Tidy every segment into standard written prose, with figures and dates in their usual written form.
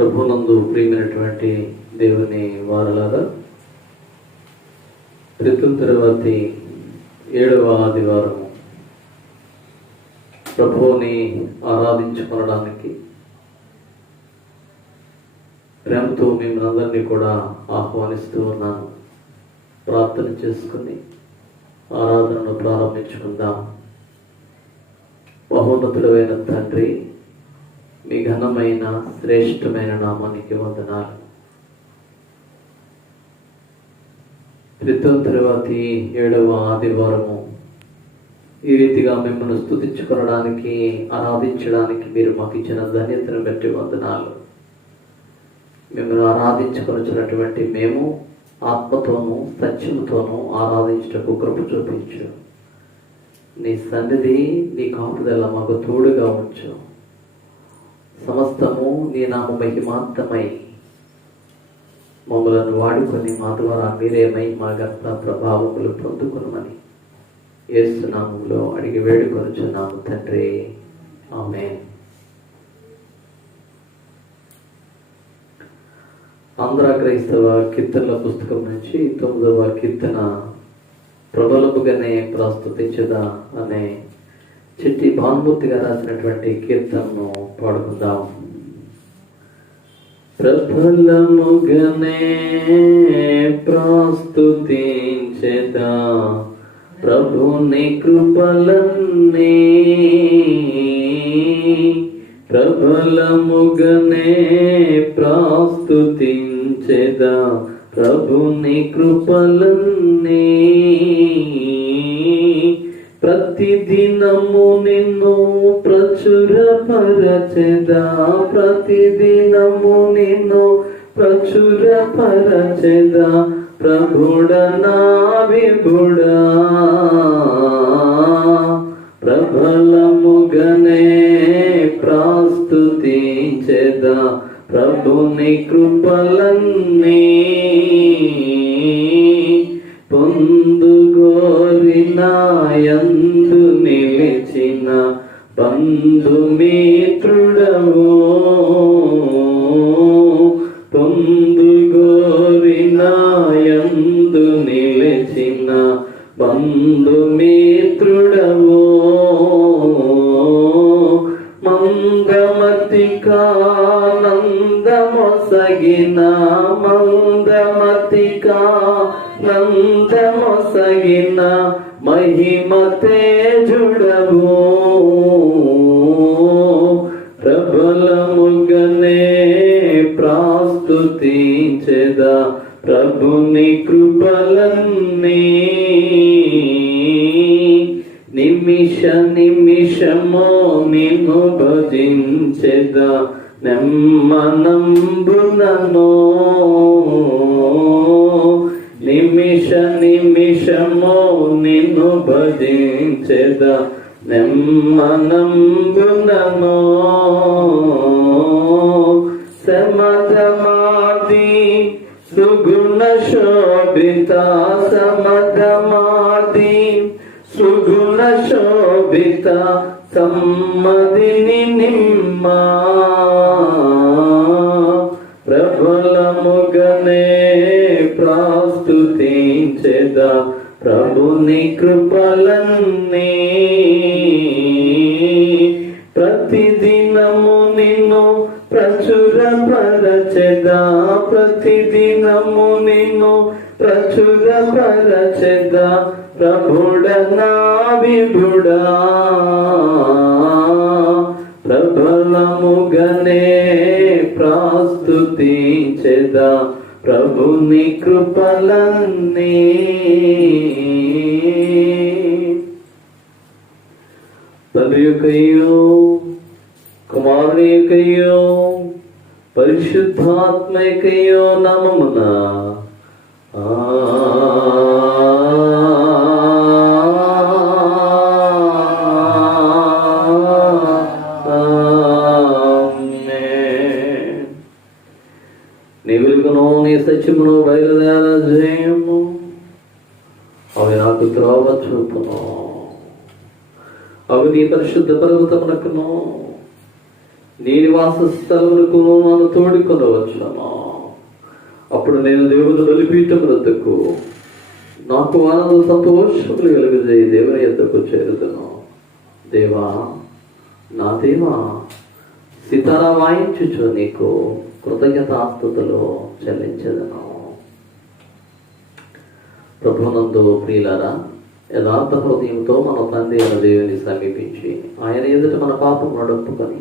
ప్రభునందు ప్రియమైనటువంటి దేవుని వారలాగా ఋతువు తరువాతి 7వ ఆదివారం ప్రభువుని ఆరాధించుకోవడానికి ప్రేమతో మిమ్మల్ని అందరినీ కూడా ఆహ్వానిస్తూ ఉన్నాను. ప్రార్థన చేసుకుని ఆరాధనను ప్రారంభించుకుందాం. మహోన్నతుడైన తండ్రి, మీ ఘనమైన శ్రేష్టమైన నామానికి వందనాలు. ఋతువు తరువాతి 7వ ఆదివారము ఈ రీతిగా మిమ్మల్ని స్తుతించుకోవడానికి ఆరాధించడానికి మీరు మాకు ఇచ్చిన ధన్యతను బట్టి వందనాలు. మిమ్మల్ని ఆరాధించుకొనిచ్చినటువంటి మేము ఆత్మతోనూ సత్యముతోనూ ఆరాధించుటకు కృప చూపించు. నీ సన్నిధి, నీ కాపుదల మాకు తోడుగా ఉంచు. సమస్తము నీ నామ మహిమాంతమై మమ్మలను వాడుకొని మా ద్వారా మీరేమై మా గంట ప్రభావములు పొందుకునమని యేసు నామములో అడిగి వేడుకొనుచున్నాము తండ్రి, ఆమేన్. ఆంధ్ర క్రైస్తవ కీర్తనల పుస్తకం నుంచి 9వ కీర్తన ప్రబలముగానే ప్రస్తుతించదా అనే చిట్టి భానుమూర్తిగా రాసినటువంటి కీర్తనను పాడుకుందాం. ప్రబలముగానే ప్రస్తుతించదా ప్రభుని కృపలన్నీ, ప్రబలముగానే ప్రస్తుతించెదా ప్రభుని కృపలన్నీ. ప్రతిదినము నిన్ను ప్రచురపరచెదా, ప్రతిదినము నిన్ను ప్రచురపరచెదా ప్రభుడా నా విభుడా. ప్రబలముగానే ప్రస్తుతించెదా ప్రభుని కృపలన్నీ. పొందుగోరినాయందు నిలిచిన బంధుమిత్రుడవు, పొందుగోరినాయందు నిలిచిన బంధుమిత్రుడవు. మందమతికానందమొసగిన, మందమతికానందమొసగిన మహిమ తేజుడవు. ప్రబలముగానే ప్రస్తుతించెదా ప్రభుని కృపలన్నీ. నిమిష నిమిషము నిన్ను భజించెదా నెమ్మనంబునను, నిమిష నిమిషము నిన్ను భజించెదా నెమ్మనంబునను. సమధమాది సుగుణ శోభిత, సమధమాది సుగుణ శోభిత సమ్మదిని నిమ్మ. ప్రబలముగానే ప్రస్తుతించెదా ప్రభుని కృపలన్నీ. ప్రతిదినము నిన్ను ప్రచురపరచెదా, ప్రతిదినము నిన్ను ప్రచురపరచెదా ప్రభుడా నా విభుడా. ప్రబలముగానే ప్రస్తుతించెదా ప్రభుని కృపలన్నీ. తండ్రి యొక్కయో కుమారుని యొక్కయో పరిశుద్ధాత్మ యొక్కయో నామమున నీ వెలుగును నీ సత్యమును బయలుదేరజేయము. అవి నాకు త్రోవ చూపును. అవి నీ పరిశుద్ధ పర్వతమునకును నీ నివాస స్థలములకు నన్ను తోడుకొనవచ్చును. అప్పుడు నేను దేవుని బలిపీఠమునొద్దకు నాకు ఆనంద సంతోషములు కలుగజేయి దేవుని యొద్దకు చేరుదును. దేవా, నా దేవా, సితారా వాయించుచు నీకు కృతజ్ఞతాస్తుతులు చెల్లించదను. ప్రభునందు ప్రియులారా, యథార్థ హృదయంతో మన తండ్రి అయిన దేవుని సమీపించి ఆయన ఎదుట మన పాపం నడుపుకొని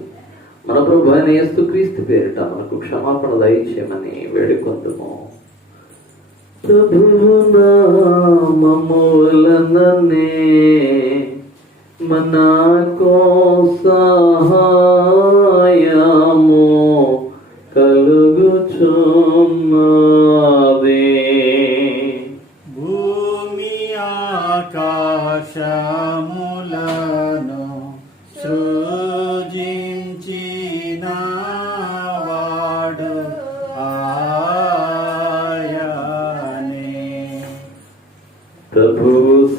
మన ప్రభు అయిన యేసుక్రీస్తు పేరిట మనకు క్షమాపణ దయచేయమని వేడుకొందుము. ప్రభువు నామములననే మనకు సహాయము కలుగుచున్నది. భూమి ఆకాశములను సృజించిన వాడు ఆయనే. ప్రభు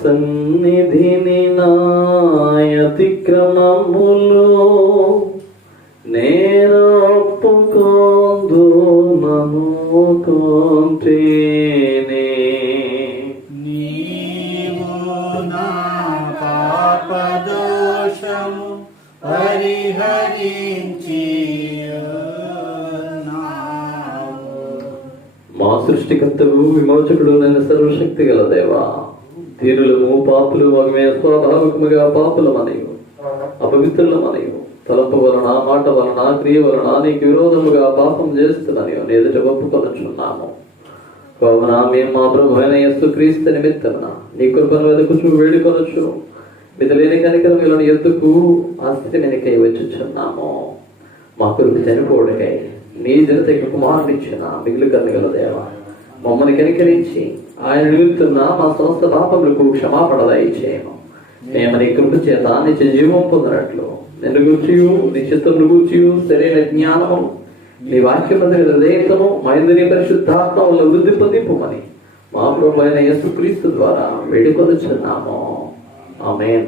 సన్నిధిని నాయతిక్రమములు నేను ఒప్పుకొందునను కొంటేనే. నీవు నా పాపదోషము పరిహరించి మా సృష్టికర్తవు విమోచకుడు నన్ను సర్వశక్తి గల దేవా, దీనులము పాపులు మగమే స్వాభావికముగా పాపులమనయు అపవిత్రులమనయు తలపు వలన మాట వలన క్రియ వలన నీకు విరోధముగా పాపం చేస్తున్నని నీ ఎదుట ఒప్పుకొనుచున్నాము. కావున మేము మా ప్రభు అయిన యేసుక్రీస్తు నిమిత్తమున నీ కృపను వెతుకుచు వేడుకొనొచ్చు మితిలేని కనికరములను ఎత్తుకు ఆస్తి వెనుకై వచ్చుచున్నాము. మా కొరకు చనిపోవడకై నీ జనతకు కుమారునిచ్చిన మిగులు కన్నుగల దేవ, మమ్మల్ని కనికరించి ఆయన నిలుతున్న మా సమస్త పాపములకు క్షమాపణ దయచేయము. మేము నీ కృప చేత నిత్య జీవం పొందినట్లు నిన్ను గూర్చియు నీ చిత్తమును గూర్చియు సరైన జ్ఞానము నీ వాక్యము హృదయతము మైందుని పరిశుద్ధాత్మ వల్ల వృద్ధి పొందింపుమని మా ప్రభు అయిన యేసుక్రీస్తు ద్వారా వేడుకొనుచున్నాము. ఆమేన్.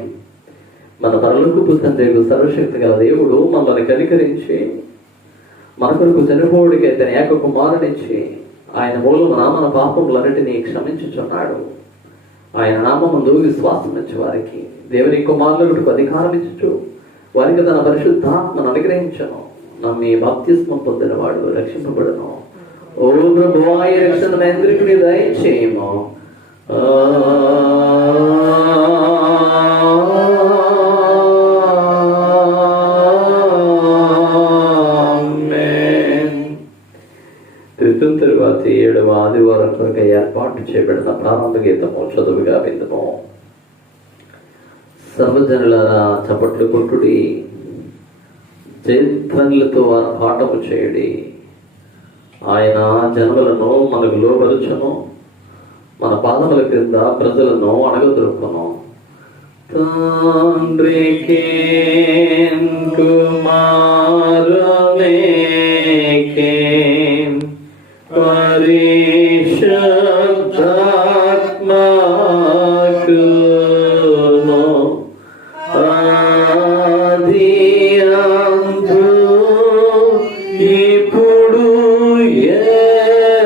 మన పరలోకపు తండ్రి సర్వశక్తి గల దేవుడు మనల్ని కనికరించి మన కొరకు చనిపోవడికి తన ఏక కుమారునిచ్చి ఆయన మూలమున మన పాపములన్నిటినీ క్షమించుచున్నాడు. ఆయన నామముందు విశ్వాసం ఇచ్చి వారికి దేవుని కుమారులకు అధికారం ఇచ్చు వారికి తన పరిశుద్ధాత్మను అనుగ్రహించను. నమ్మి బాప్తిస్మం పొందిన వాడు రక్షింపబడును. ఓ ప్రభువా, ఈ రక్షణ అందరికీ దయచేయము. తరువాత 7వ ఆదివారం కొరకు ఏర్పాటు చేయబడిన ప్రారంభ గీతము చదువుగా విందుము. సర్వజనులారా చప్పట్లు కొట్టుడి, జయధ్వనులతో వారు పాఠము చేయుడి. ఆయన జనములను మనకు లోబరుచును, మన పాదముల క్రింద ప్రజలను అణగదొరుకును. తండ్రికి కుమారునికి పరిశుద్ధాత్మకును ఆదియందు ఇప్పుడు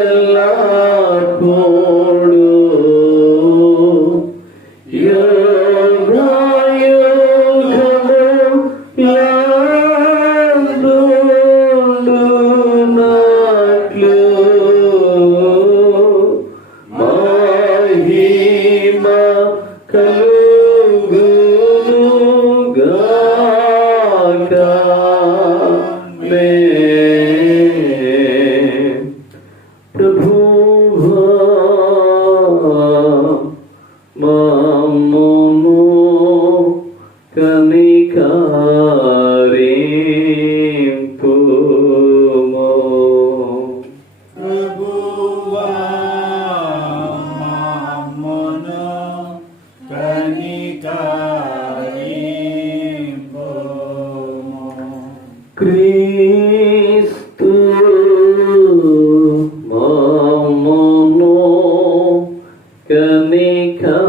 ఎల్లప్పుడూ క్రీస్తు మమ్మును కనికరింపుము.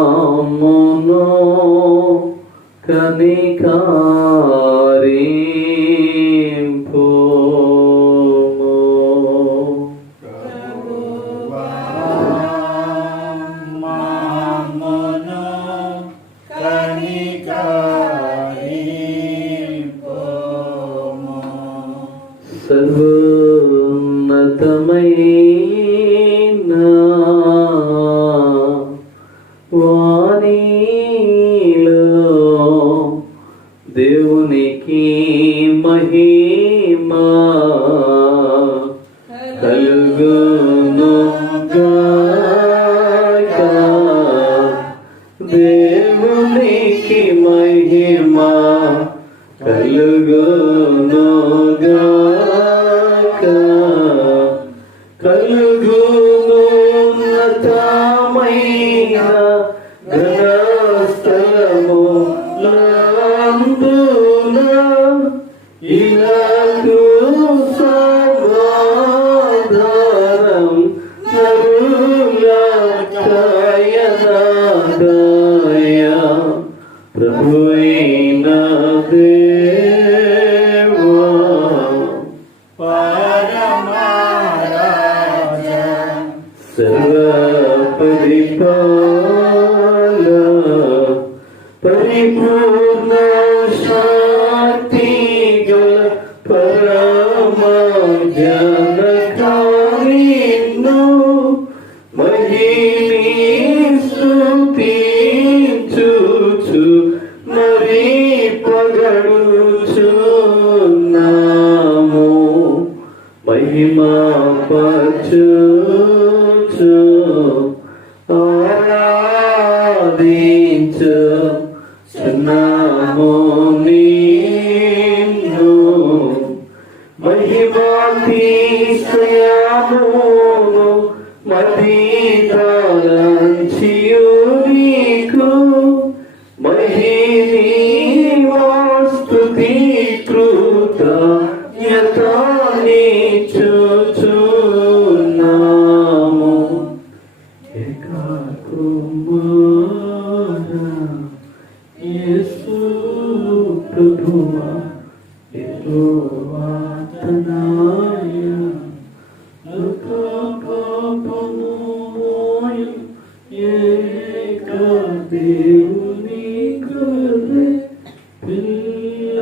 మమ్మును కనికరింపుము. మమ్మును కనికరింపుము. సర్వోన్నతమైన వాణిలో దేవునికి మహిమ కలుగును గాక. దేవునికి మహిమ కలుగును గాక. కలుగును ఉన్నతమైన ఘనస్థలములందున ఇలాగు సమాధానం నరులకయనదయ. ప్రభువైన దేవా పరమరాజా సర్వపరిపాల పరిపూర్ణ శాంతి గల పరమ జనకారిను మహిళ స్తుతించుచు మరి పగడుచున్నాము. మహిమా పరచుచు ఆరాధించుచున్నాము నిన్ను. మహిమాతిశయమును మదితలంచియు నీకు మహిని స్తుతి కృతజ్ఞతనిచ్చుచున్నాము. ఏకకుమార యేసు ప్రభువా యెహోవా తనయ లోక పాపము మోయు ఏక దేవుని గొర్రె పిల్ల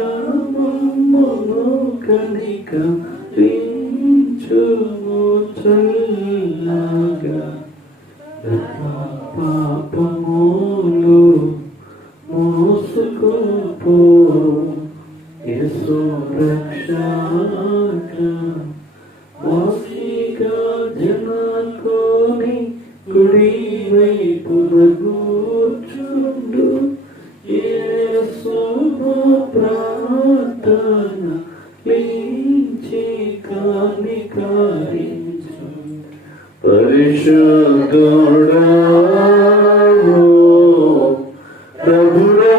మమ్మును కనికరించుము చల్లగా. పాపములు మోసుకుపో యేసు రక్షక. వాసిగా జనకోని కుడి వైపున కూర్చుండు. యేసు ప్రార్థన లించి కనికరించు. పరిశుద్ధుడా ప్రభువు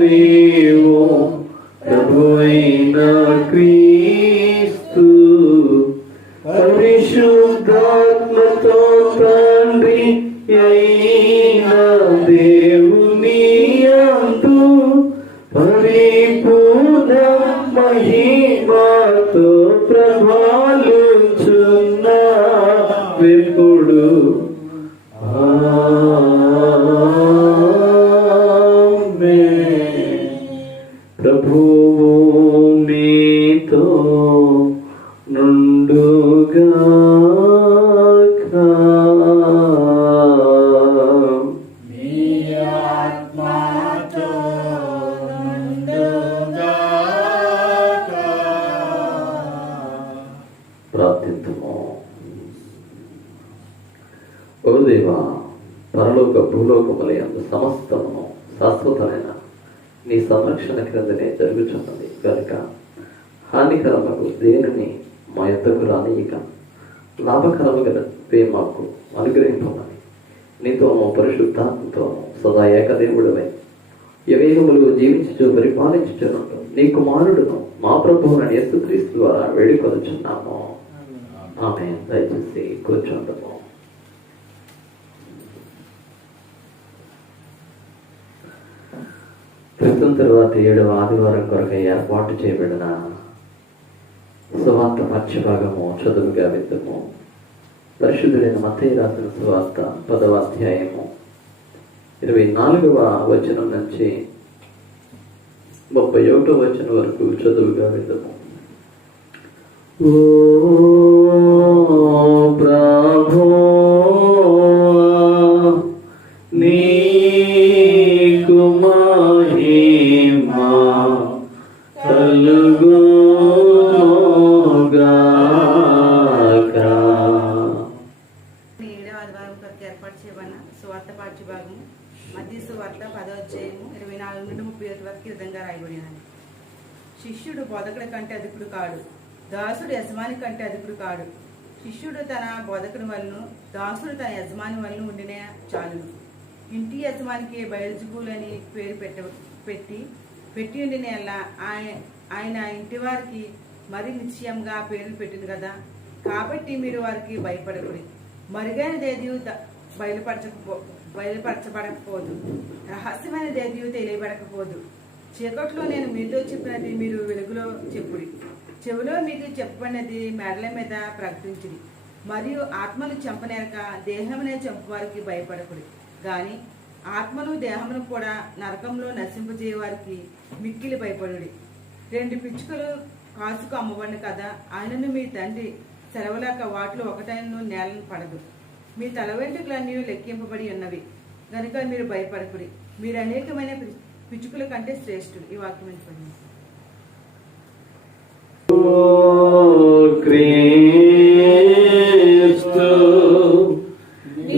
నీవు ప్రభువైన క్రీస్తు పరిశుద్ధాత్మతో తండ్రి అయిన దేవుని యందు పరిపూర్ణ మహిమతో ప్రభావించున్న విపుడు. ప్రభువు మీతో నుండుగాక. మీ ఆత్మతో నుండుగాక. ప్రార్థింతుము. ఓ దేవా, పరలోక భూలోకములందు సమస్తము శాశ్వతమైన నీ సంరక్షణ క్రిందనే జరుగుతున్నది కనుక హానికరముకు దేనిని మా యొద్దకు రానియక లాభకరముగా మాకు అనుగ్రహింపమని నీతోనూ పరిశుద్ధాత్మతోనూ సదా ఏకదేవుడవై యవేగములు జీవించుచు పరిపాలించుచున్నట్టు నీ కుమారుడును మా ప్రభువును యేసుక్రీస్తు ద్వారా వేడుకొనుచున్నాము. ఆమేన్. దయచేసి కూర్చుంటాము. క్రితం తర్వాత 7వ ఆదివారం కొరకై ఏర్పాటు చేయబడిన సువార్త పాఠ్యభాగము చదువుగా విద్యము. పరిశుద్ధుడైన మత్తయి రాసిన సువార్త 10వ అధ్యాయము 24వ వచనం నుంచి 31వ వచనం వరకు చదువుగా విద్యము. ఓ ప్రభు నీకు మహిమా కలుగుగాక. ఏర్పాటు చేయబడిన సువార్త పాఠ్యభాగము మత్తయి సువార్త 10వ అధ్యాయము 24 నుండి 31 వరకు ఈ విధంగా రాయబడినది. శిష్యుడు బోధకుడి కంటే అధికుడు కాడు, దాసుడు యజమాని కంటే అధికుడు కాడు. శిష్యుడు తన బోధకుడి వలను, దాసుడు తన యజమాని వలను ఉండిన చాలును. ఇంటి యజమానికి బయల్జెబూలు అని పేరు పెట్టి ఉండిన ఆయన ఇంటి వారికి మరి నిశ్చయంగా పేర్లు పెట్టింది కదా. కాబట్టి మీరు వారికి భయపడకూడదు. మరుగైనదేది బయలుపరచబడకపోదు, రహస్యమైనదేది తెలియబడకపోదు. చీకట్లో నేను మీతో చెప్పినది మీరు వెలుగులో చెప్పుడి, చెవిలో మీకు చెప్పబడినది మేడల మీద ప్రకటించుడి. మరియు ఆత్మను చంపనేరక దేహమునే చంపువారికి భయపడకుడి, గాని ఆత్మను దేహమును కూడా నరకంలో నశింపజేయవారికి మిక్కిలి భయపడుడి. 2 పిచ్చుకలు కాసుకు అమ్మబడిన కదా, ఆయనను మీ తండ్రి సెలవులేక వాటిలో ఒకటైనను నేలను పడదు. మీ తల వెంట్రుకలన్నీ లెక్కింపబడి ఉన్నవి కనుక మీరు భయపడకుడి. మీరు అనేకమైన పిచ్చుకల కంటే శ్రేష్ఠులు. ఈ వాక్యం వినపడింది. క్రీస్తు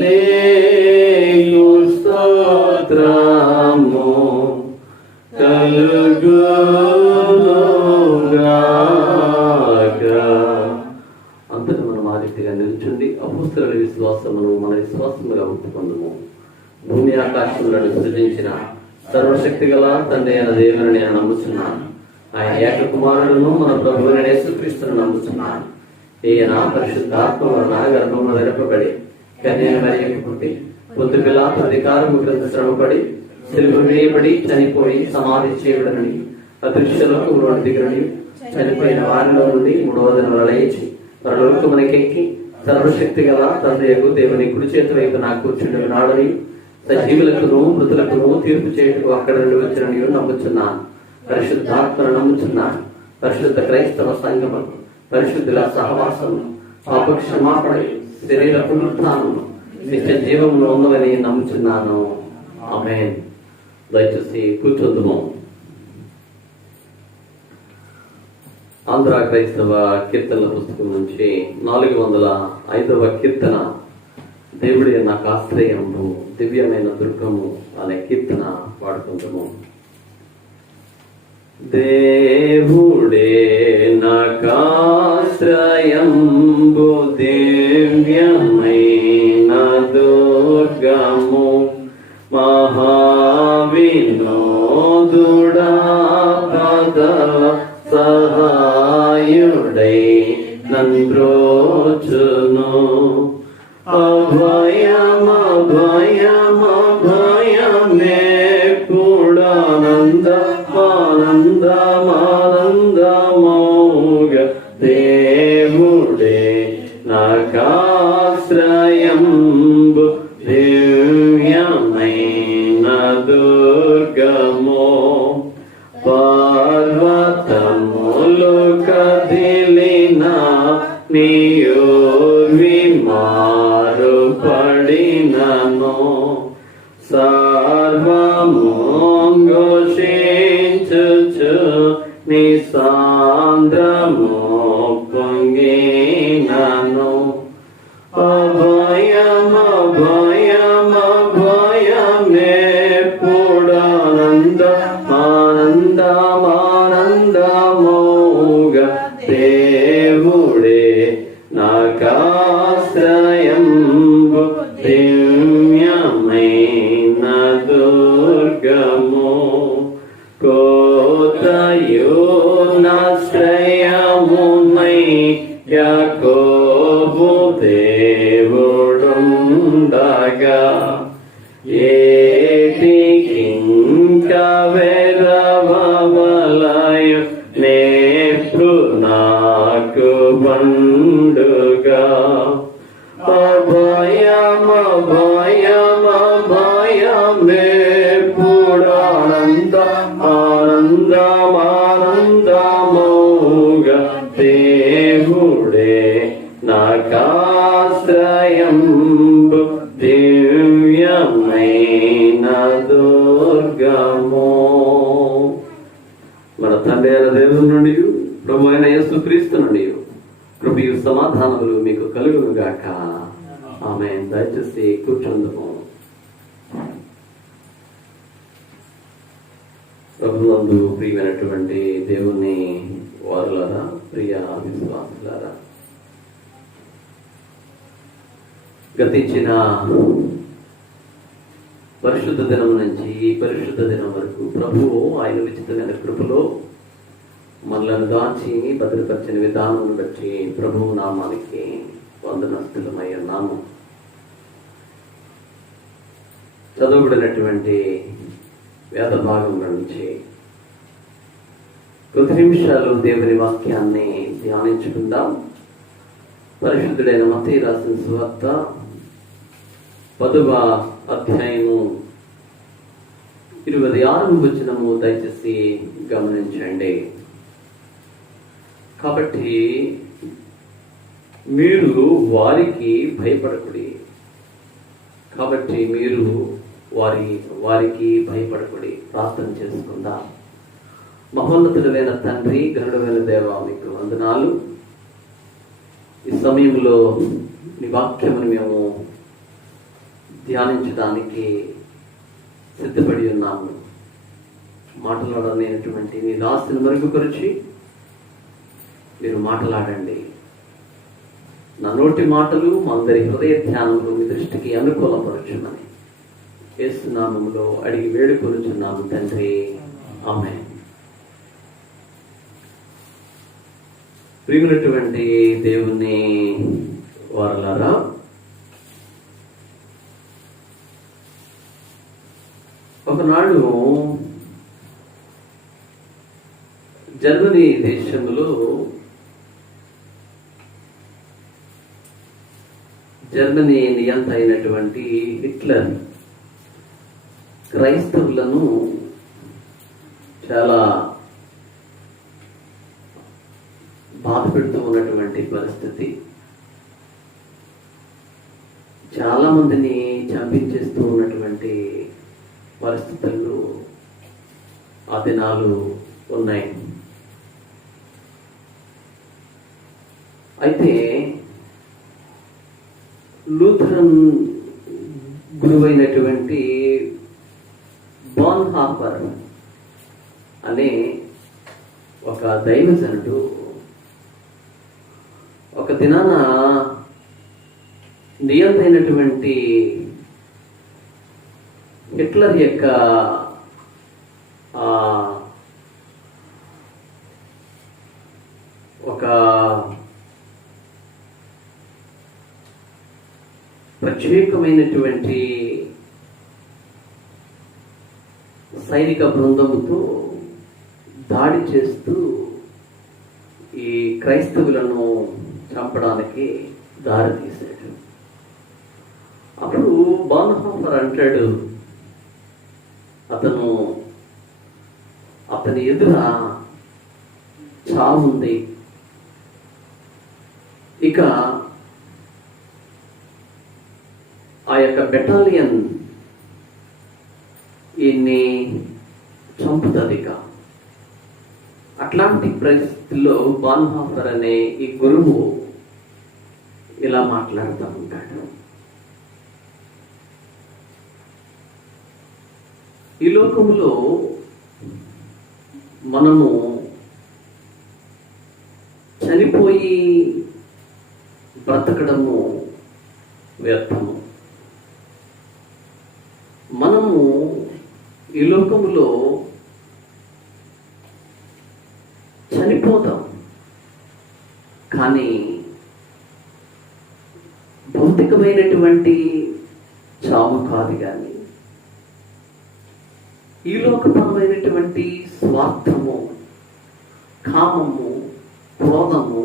నీకు స్తోత్రము కలుగుగాక. అంతటా మనం ఆ రీతిగా నిల్చుండి అపోస్తలుల విశ్వాసమును మన విశ్వాసముగా ఒప్పుకొందుము. భూమి ఆకాశములను సృజించిన సర్వశక్తి గల తండ్రి అయిన దేవుని నేను నమ్ముచున్నాను. ఆయన ఏక కుమారుడును మన ప్రభువైన యేసుక్రీస్తును నమ్ముచున్నాను. ఈయన పరిశుద్ధాత్మ వలన గర్భమున నిరపబడి కన్య మరియకు పుట్టి పొద్దు పిలాతు అధికారము క్రింద శ్రమపడి సిలువ వేయబడి చనిపోయి సమాధి చేయబడనని అదృశ్యులకు దిగురని చనిపోయిన వారిలో నుండి 3వ దినమున లేచి పరలోకమునకెక్కి సర్వశక్తి గల తండ్రియగు దేవుని కుడి చేతి వైపు నా కూర్చుండి ఉన్నాడని సజీవులకును మృతులకును తీర్పు చేయుటకు అక్కడ నుండి వచ్చినని నమ్ముచున్నాను. పరిశుద్ధాత్మను నమ్ముచున్నాను. పరిశుద్ధ క్రైస్తవ సంఘము, పరిశుద్ధుల సహవాసము, పాప క్షమాపణ, శరీర పునరుత్థానము, నిత్య జీవమును ఉన్నవని నమ్ముచున్నాను. ఆమేన్. దయచేసి కూర్చొద్దుము. ఆంధ్ర క్రైస్తవ కీర్తనల పుస్తకం నుంచి 405వ కీర్తన, దేవుడే నాకు ఆశ్రయము దివ్యమైన దుర్గము అనే కీర్తన పాడుకుంటాము. దేవుడే నాకాశ్రయంబు దివ్యమైన దుర్గము మహావినోదుడా పద సహాయుడై నంద్రోచును. అభయమే కూడానందమానందమోగ దేవుడే నాకాశ్రయంబు దివ్యమైన దుర్గము. పర్వతములు కదిలిన నీయోర్వి మారు పడినను సర్వము ఘోషించుచు నీ సాంద్రము పొంగినను. అభయమే కూడానందమానందమోగ దేవుడే నాకాశ్రయంబు దివ్యమైన దుర్గము. కోతయు నాశ్రయమునై యాకోబు దేవుడుండగా ఏటికింక వెర దుర్గము. మన తండ్రి అయిన దేవుని నుండి, ప్రభు అయిన యేసుక్రీస్తు నుండి కృపయు సమాధానములు మీకు కలుగును గాక. ఆమె దయచేసి కూర్చుందుము. ప్రభునందు ప్రియమైనటువంటి దేవుని వారులారా, ప్రియ విశ్వాసులారా, గతించిన పరిశుద్ధ దినం నుంచి ఈ పరిశుద్ధ దినం వరకు ప్రభువు ఆయన ఉచితమైన కృపలో మనలను దాచి భద్రపరిచిన విధానం బట్టి ప్రభువు నామానికి వందనస్తులమై ఉన్నాము. చదవబడినటువంటి వేద భాగం నుంచి కొద్ది నిమిషాలు దేవుని వాక్యాన్ని ధ్యానించుకుందాం. పరిశుద్ధుడైన మత్తయి రాసిన సువార్త 10వ అధ్యాయము 26వ వచనము దయచేసి గమనించండి. కాబట్టి మీరు వారికి భయపడకుడి. కాబట్టి మీరు వారికి భయపడకుడి. ప్రార్థన చేసుకుందాం. మహోన్నతుడైన తండ్రి, గరుడమైన దేవా, మీకు వందనాలు. ఈ సమయంలో నీ వాక్యమును మేము ధ్యానించడానికి సిద్ధపడి ఉన్నాము. మాట్లాడలేనటువంటి నీ దాసుని మరుగుపరిచి మీరు మాట్లాడండి. నా నోటి మాటలు మా అందరి హృదయ ధ్యానములు మీ దృష్టికి అనుకూలపరచుమని యేసు నామములో అడిగి వేడుకొనుచున్నాము తండ్రి. ఆమేన్. ప్రియమైనటువంటి దేవుని వారలారా, ఒకనాడు జర్మనీ దేశంలో జర్మనీ నియంత అయినటువంటి హిట్లర్ క్రైస్తవులను చాలా బాధ పెడుతూ ఉన్నటువంటి పరిస్థితి. చాలా మందిని చంపించేస్తూ ఉన్నటువంటి పరిస్థితులు ఆ దినాలు ఉన్నాయి. అయితే లూథరన్ గురువైనటువంటి బాన్హాఫర్ అనే ఒక దైవజనుడు ఒక దినాన నియంతైనటువంటి హిట్లర్ యొక్క ఒక ప్రత్యేకమైనటువంటి సైనిక బృందముతో దాడి చేస్తూ ఈ క్రైస్తవులను చంపడానికి దారి తీశాడు. అప్పుడు బాన్హాఫర్ అంటాడు, అతని ఎదుర చావుంది. ఇక ఆ యొక్క బెటాలియన్ ఈయన్ని చంపుతుంది. ఇక అట్లాంటి పరిస్థితుల్లో బాన్హాఫర్ అనే ఈ గురువు ఇలా మాట్లాడుతూ ఉంటాడు. ఈ లోకంలో మనము చనిపోయి బ్రతకడము వ్యర్థము. మనము ఈ లోకములో చనిపోతాం, కానీ భౌతికమైనటువంటి చావు కాదు. కానీ ఈ లోకపరమైనటువంటి స్వార్థము, కామము, క్రోధము,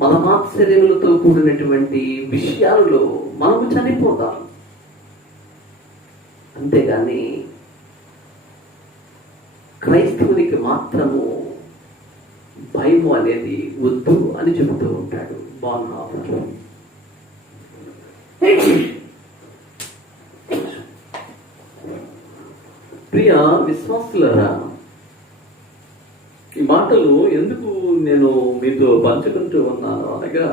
మలమాత్సర్యములతో కూడినటువంటి విషయాలలో మనము చనిపోతాం. అంతేగాని క్రైస్తవునికి మాత్రము భయము అనేది వద్దు అని చెబుతూ ఉంటాడు బాన్హాఫర్. ప్రియ విశ్వాసులారా, ఈ మాటలు ఎందుకు నేను మీతో పంచుకుంటూ ఉన్నాను అనగా,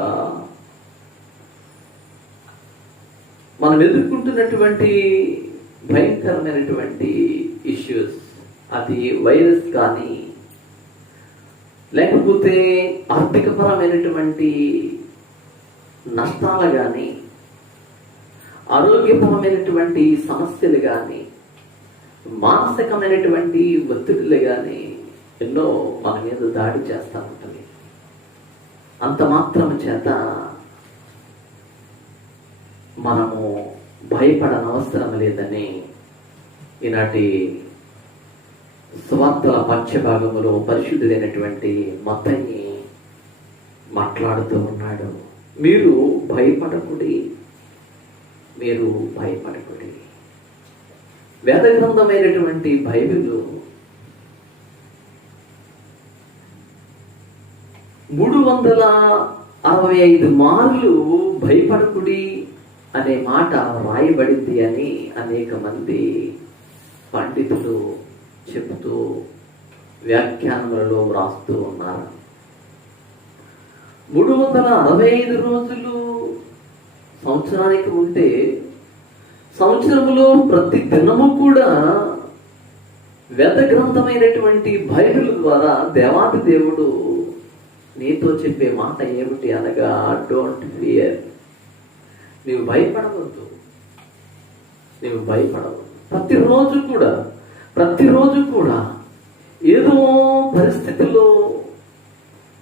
మనం ఎదుర్కొంటున్నటువంటి భయంకరమైనటువంటి ఇష్యూస్, అది వైరస్ కానీ లేకపోతే ఆర్థికపరమైనటువంటి నష్టాలు కానీ, ఆరోగ్యపరమైనటువంటి సమస్యలు కానీ, మానసికమైనటువంటి ఒత్తిడులు కానీ ఎన్నో మన మీద దాడి చేస్తూ ఉంటుంది. అంత మాత్రం చేత మనము భయపడనవసరం లేదని ఈనాటి సువార్తల మధ్య భాగంలో పరిశుద్ధుడైనటువంటి మత్తయి మాట్లాడుతూ ఉన్నాడు. మీరు భయపడకుడి, మీరు భయపడకుడి. వేద గ్రంథమైనటువంటి బైబిల్ 365 మార్లు భయపడకుడి అనే మాట రాయబడింది అని అనేక మంది పండితులు చెబుతూ వ్యాఖ్యానములలో వ్రాస్తూ ఉన్నారు. 365 రోజులు సంవత్సరానికి ఉంటే, సంవత్సరములో ప్రతి దినము కూడా వేద గ్రంథమైనటువంటి బైబిల్ ద్వారా దేవాది దేవుడు నీతో చెప్పే మాట ఏమిటి అనగా, డోంట్ ఫియర్. నీవు భయపడవద్దు, నీవు భయపడవద్దు. ప్రతిరోజు కూడా ఏదో పరిస్థితుల్లో,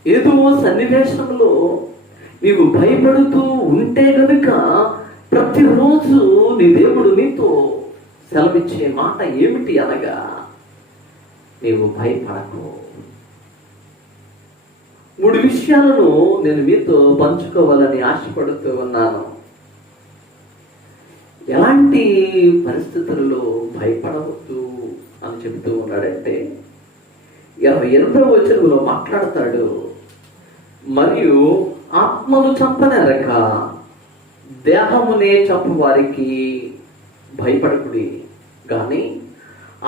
ఏదో సన్నివేశంలో నీవు భయపడుతూ ఉంటే గనుక ప్రతిరోజు నీ దేవుడు నీతో సెలవిచ్చే మాట ఏమిటి అనగా, నీవు భయపడకు. 3 విషయాలను నేను మీతో పంచుకోవాలని ఆశపడుతూ ఉన్నాను. ఎలాంటి పరిస్థితుల్లో భయపడవద్దు అని చెబుతూ ఉన్నాడంటే, 28వ వచనంలో మాట్లాడతాడు, మరియు ఆత్మను చంపనేరక దేహమునే చంపు వారికి భయపడకుడి, కానీ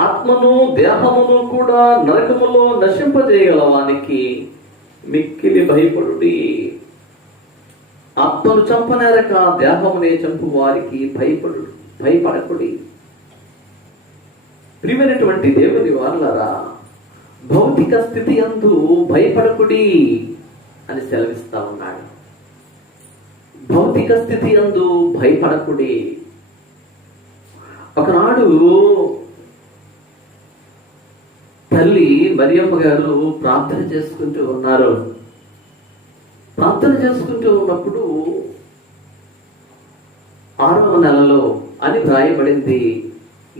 ఆత్మను దేహమును కూడా నరకములో నశింపజేయగలవానికి మిక్కిలి భయపడుడి. ఆత్మను చంపనేరక దేహమునే చంపు వారికి భయపడకుడి. ప్రియమైనటువంటి దేవుని వారలారా, భౌతిక స్థితి యందు భయపడకుడి అని సెలవిస్తా ఉన్నాడు. భౌతిక స్థితి యందు భయపడకుడి. ఒకనాడు తల్లి మరియమ్మ గారు ప్రార్థన చేసుకుంటూ ఉన్నారు. ప్రార్థన చేసుకుంటూ ఉన్నప్పుడు 6వ నెలలో అని వ్రాయబడింది.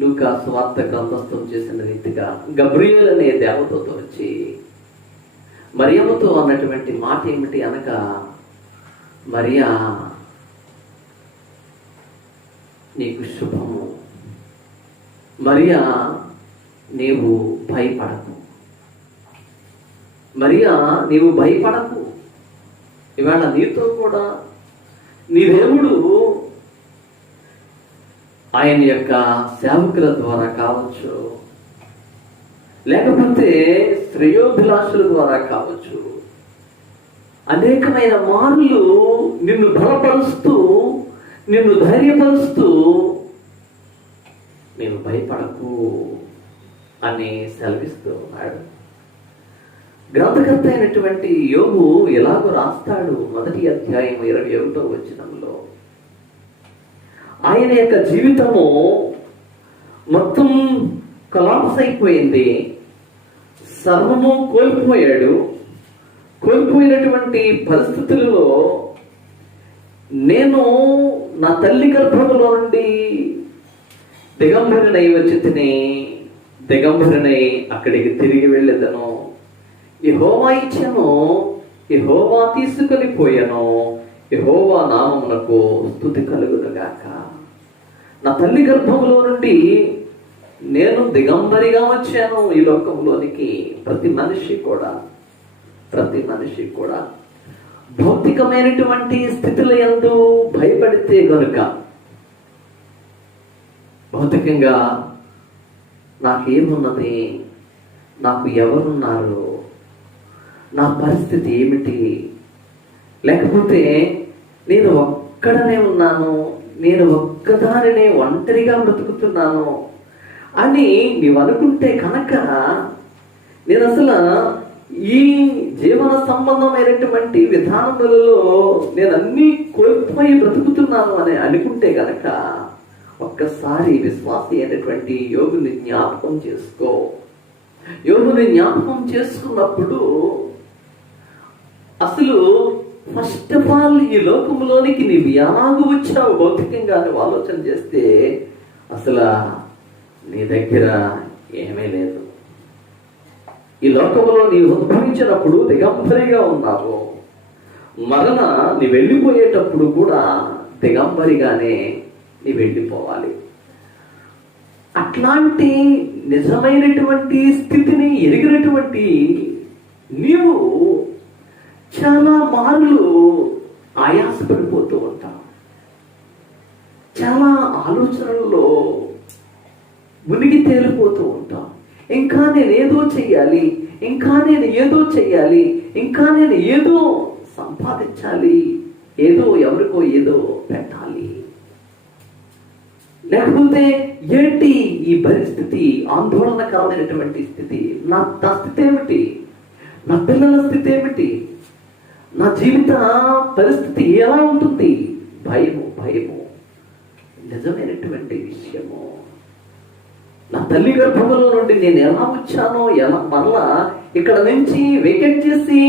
లూకా సువార్త గ్రంథస్థం చేసిన రీతిగా గబ్రియేల్ అనే దేవతతో వచ్చి మరియమ్మతో అన్నటువంటి మాట ఏమిటి అనగా, మరియా నీకు శుభము, మరియా నీవు భయపడకు, మరియా నీవు భయపడకు. ఇవాళ నీతో కూడా నీ దేవుడు ఆయన యొక్క సేవకుల ద్వారా కావచ్చు, లేకపోతే శ్రేయోభిలాషుల ద్వారా కావచ్చు, అనేకమైన మార్లు నిన్ను బలపరుస్తూ, నిన్ను ధైర్యపరుస్తూ నేను భయపడకు అని సెలవిస్తూ ఉన్నాడు. గ్రంథకర్త అయినటువంటి యోబు ఎలాగో రాస్తాడు. 1వ అధ్యాయం 21వ వచనంలో ఆయన యొక్క జీవితము మొత్తం కొలాప్స్ అయిపోయింది, సర్వము కోల్పోయాడు. కోల్పోయినటువంటి పరిస్థితులలో నేను నా తల్లి గర్భంలో నుండి దిగంబరినై వచ్చి తిని దిగంబరినై అక్కడికి తిరిగి వెళ్ళేదను. యెహోవా ఇచ్చెను, యెహోవా తీసుకొని పోయాను, యెహోవా నామమునకు స్తుతి కలుగునుగాక. నా తల్లి గర్భంలో నుండి నేను దిగంబరిగా వచ్చాను ఈ లోకంలోనికి. ప్రతి మనిషి కూడా భౌతికమైనటువంటి స్థితుల యందు భయపడితే గనుక, భౌతికంగా నాకేమున్నది, నాకు ఎవరున్నారు, నా పరిస్థితి ఏమిటి, లేకపోతే నేను ఒక్కడనే ఉన్నాను, నేను ఒక్కదానినే ఒంటరిగా బ్రతుకుతున్నాను అని నీవు అనుకుంటే కనుక, నేను అసలు ఈ జీవన సంబంధమైనటువంటి విధానములలో నేను అన్నీ కోల్పోయి బ్రతుకుతున్నాను అని అనుకుంటే కనుక, ఒక్కసారి విశ్వాసి అయినటువంటి యోగుని జ్ఞాపకం చేసుకో. యోగుని జ్ఞాపకం చేసుకున్నప్పుడు అసలు ఫస్ట్ ఆఫ్ ఆల్ ఈ లోకంలోనికి నీవు ఎలాగూ వచ్చావు భౌతికంగా నువ్వు ఆలోచన చేస్తే అసలు నీ దగ్గర ఏమీ లేదు. ఈ లోకంలో నీవు ఉద్భవించినప్పుడు దిగంబరిగా ఉన్నావు, మరణ నీ వెళ్ళిపోయేటప్పుడు కూడా దిగంబరిగానే నీ వెళ్ళిపోవాలి. అట్లాంటి నిజమైనటువంటి స్థితిని ఎరిగినటువంటి నీవు చాలా మార్లు ఆయాసపడిపోతూ ఉంటావు. చాలా ఆలోచనల్లో మునిగి తేలిపోతూ ఉంటాం. ఇంకా నేను ఏదో చెయ్యాలి, ఇంకా నేను ఏదో చెయ్యాలి, ఇంకా నేను ఏదో సంపాదించాలి, ఏదో ఎవరికో ఏదో పెట్టాలి. లేకపోతే ఏంటి ఈ పరిస్థితి, ఆందోళనకరమైనటువంటి స్థితి, నా స్థితి ఏమిటి, నా పిల్లల స్థితి ఏమిటి, నా జీవిత పరిస్థితి ఎలా ఉంటుంది, భయము భయము. నిజమైనటువంటి విషయము, నా తల్లి గర్భంలో నుండి నేను ఎలా వచ్చానో, ఎలా మరలా ఇక్కడ నుంచి వేకెట్ చేసి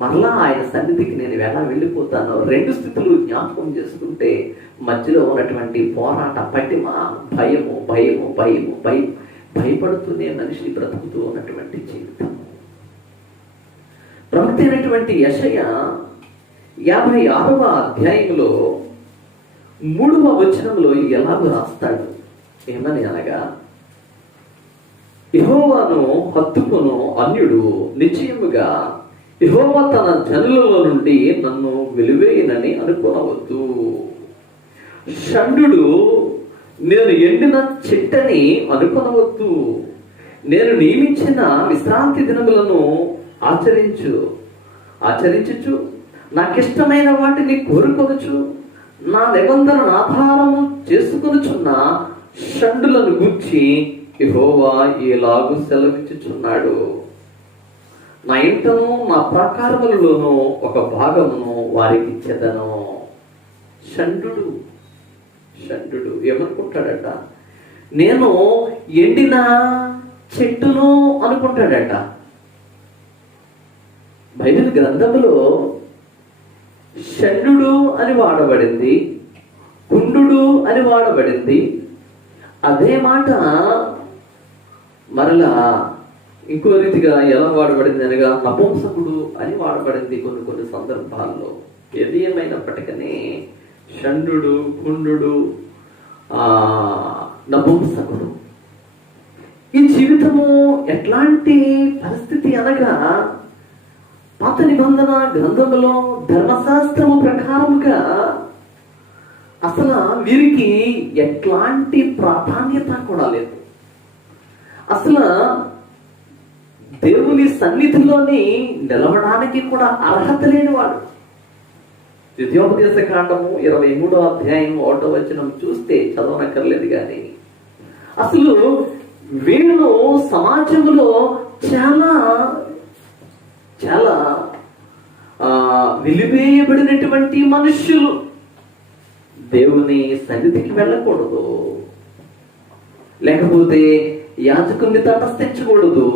మరలా ఆయన సన్నిధికి నేను ఎలా వెళ్ళిపోతానో, రెండు స్థితులు జ్ఞాపకం చేసుకుంటే మధ్యలో ఉన్నటువంటి పోరాట పటిమ, భయము భయము భయము భయం, భయపడుతూనే మనిషి బ్రతుకుతూ ఉన్నటువంటి జీవితం. ప్రవక్త అయినటువంటి యెషయా 56వ అధ్యాయంలో 3వ వచనంలో ఎలాగో రాస్తాడు. ఏమని అనగా, యెహోవాను హత్తుకొను అన్యుడు నిశ్చయముగా యెహోవా తన జనులలో నుండి నన్ను వెలివేయనని అనుకోనవద్దు. షండు నేను ఎండిన చెట్టని అనుకొనవద్దు. నేను నియమించిన విశ్రాంతి దినములను ఆచరించుచు నాకిష్టమైన వాటిని కోరుకొనుచు నా నిబంధనను ఆధారము చేసుకొనుచున్న షండులను గూర్చి యెహోవా ఎలాగూ సెలవిచ్చుచున్నాడు. నా ఇంటను నా ప్రాకారములలోనూ ఒక భాగమును వారికి ఇచ్చేదను. షండు ఏమనుకుంటాడట, నేను ఎండిన చెట్టును అనుకుంటాడట. బైబిల్ గ్రంథములో షండు అని వాడబడింది, కుండు అని వాడబడింది. అదే మాట మరలా ఇంకో రీతిగా ఎలా వాడబడింది అనగా నపుంసకుడు అని వాడబడింది కొన్ని సందర్భాల్లో. ఏది ఏమైనప్పటికీ షండు, కుండు, నపుంసకుడు, ఈ జీవితము ఎట్లాంటి పరిస్థితి అనగా, పాత నిబంధన గ్రంథములో ధర్మశాస్త్రము ప్రకారముగా అసలు వీరికి ఎట్లాంటి ప్రాధాన్యత కూడా లేదు. అసలు దేవుని సన్నిధిలోని నిలవడానికి కూడా అర్హత లేనివాడు. ద్వితీయోపదేశ కాండము 23వ అధ్యాయం 1వ వచనం చూస్తే చదవనక్కర్లేదు. కానీ అసలు వీళ్ళు సమాజంలో చాలా చాలా వెలివేయబడినటువంటి మనుష్యులు. దేవుని సన్నిధికి వెళ్ళకూడదు, లేకపోతే యాజకుని తటస్థించకూడదు.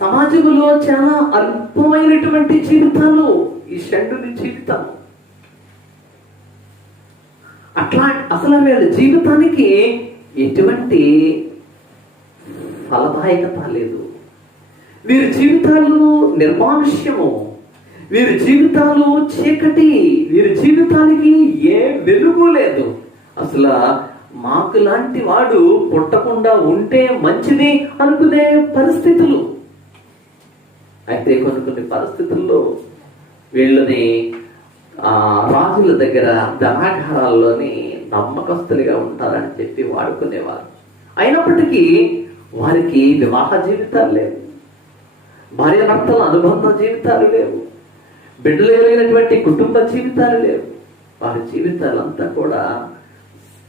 సమాజంలో చాలా అల్పమైనటువంటి జీవితాలు ఈ షండుని జీవితం. అట్లా అసలు వీళ్ళ జీవితానికి ఎటువంటి ఫలదాయకత లేదు. వీరి జీవితాలు నిర్మానుష్యము, వీరి జీవితాలు చీకటి, వీరి జీవితానికి ఏ వెలుగు లేదు. అసలు మాకు లాంటి వాడు పుట్టకుండా ఉంటే మంచిది అనుకునే పరిస్థితులు. అయితే కొన్ని పరిస్థితుల్లో వీళ్ళని రాజుల దగ్గర ధనాగారాల్లోని నమ్మకస్తులుగా ఉంటారని చెప్పి వాడుకునేవారు. అయినప్పటికీ వారికి వివాహ జీవితాలు లేవు, భార్యాభర్తల అనుబంధ జీవితాలు లేవు, బిడ్డలు కలిగినటువంటి కుటుంబ జీవితాలు లేవు. వారి జీవితాలంతా కూడా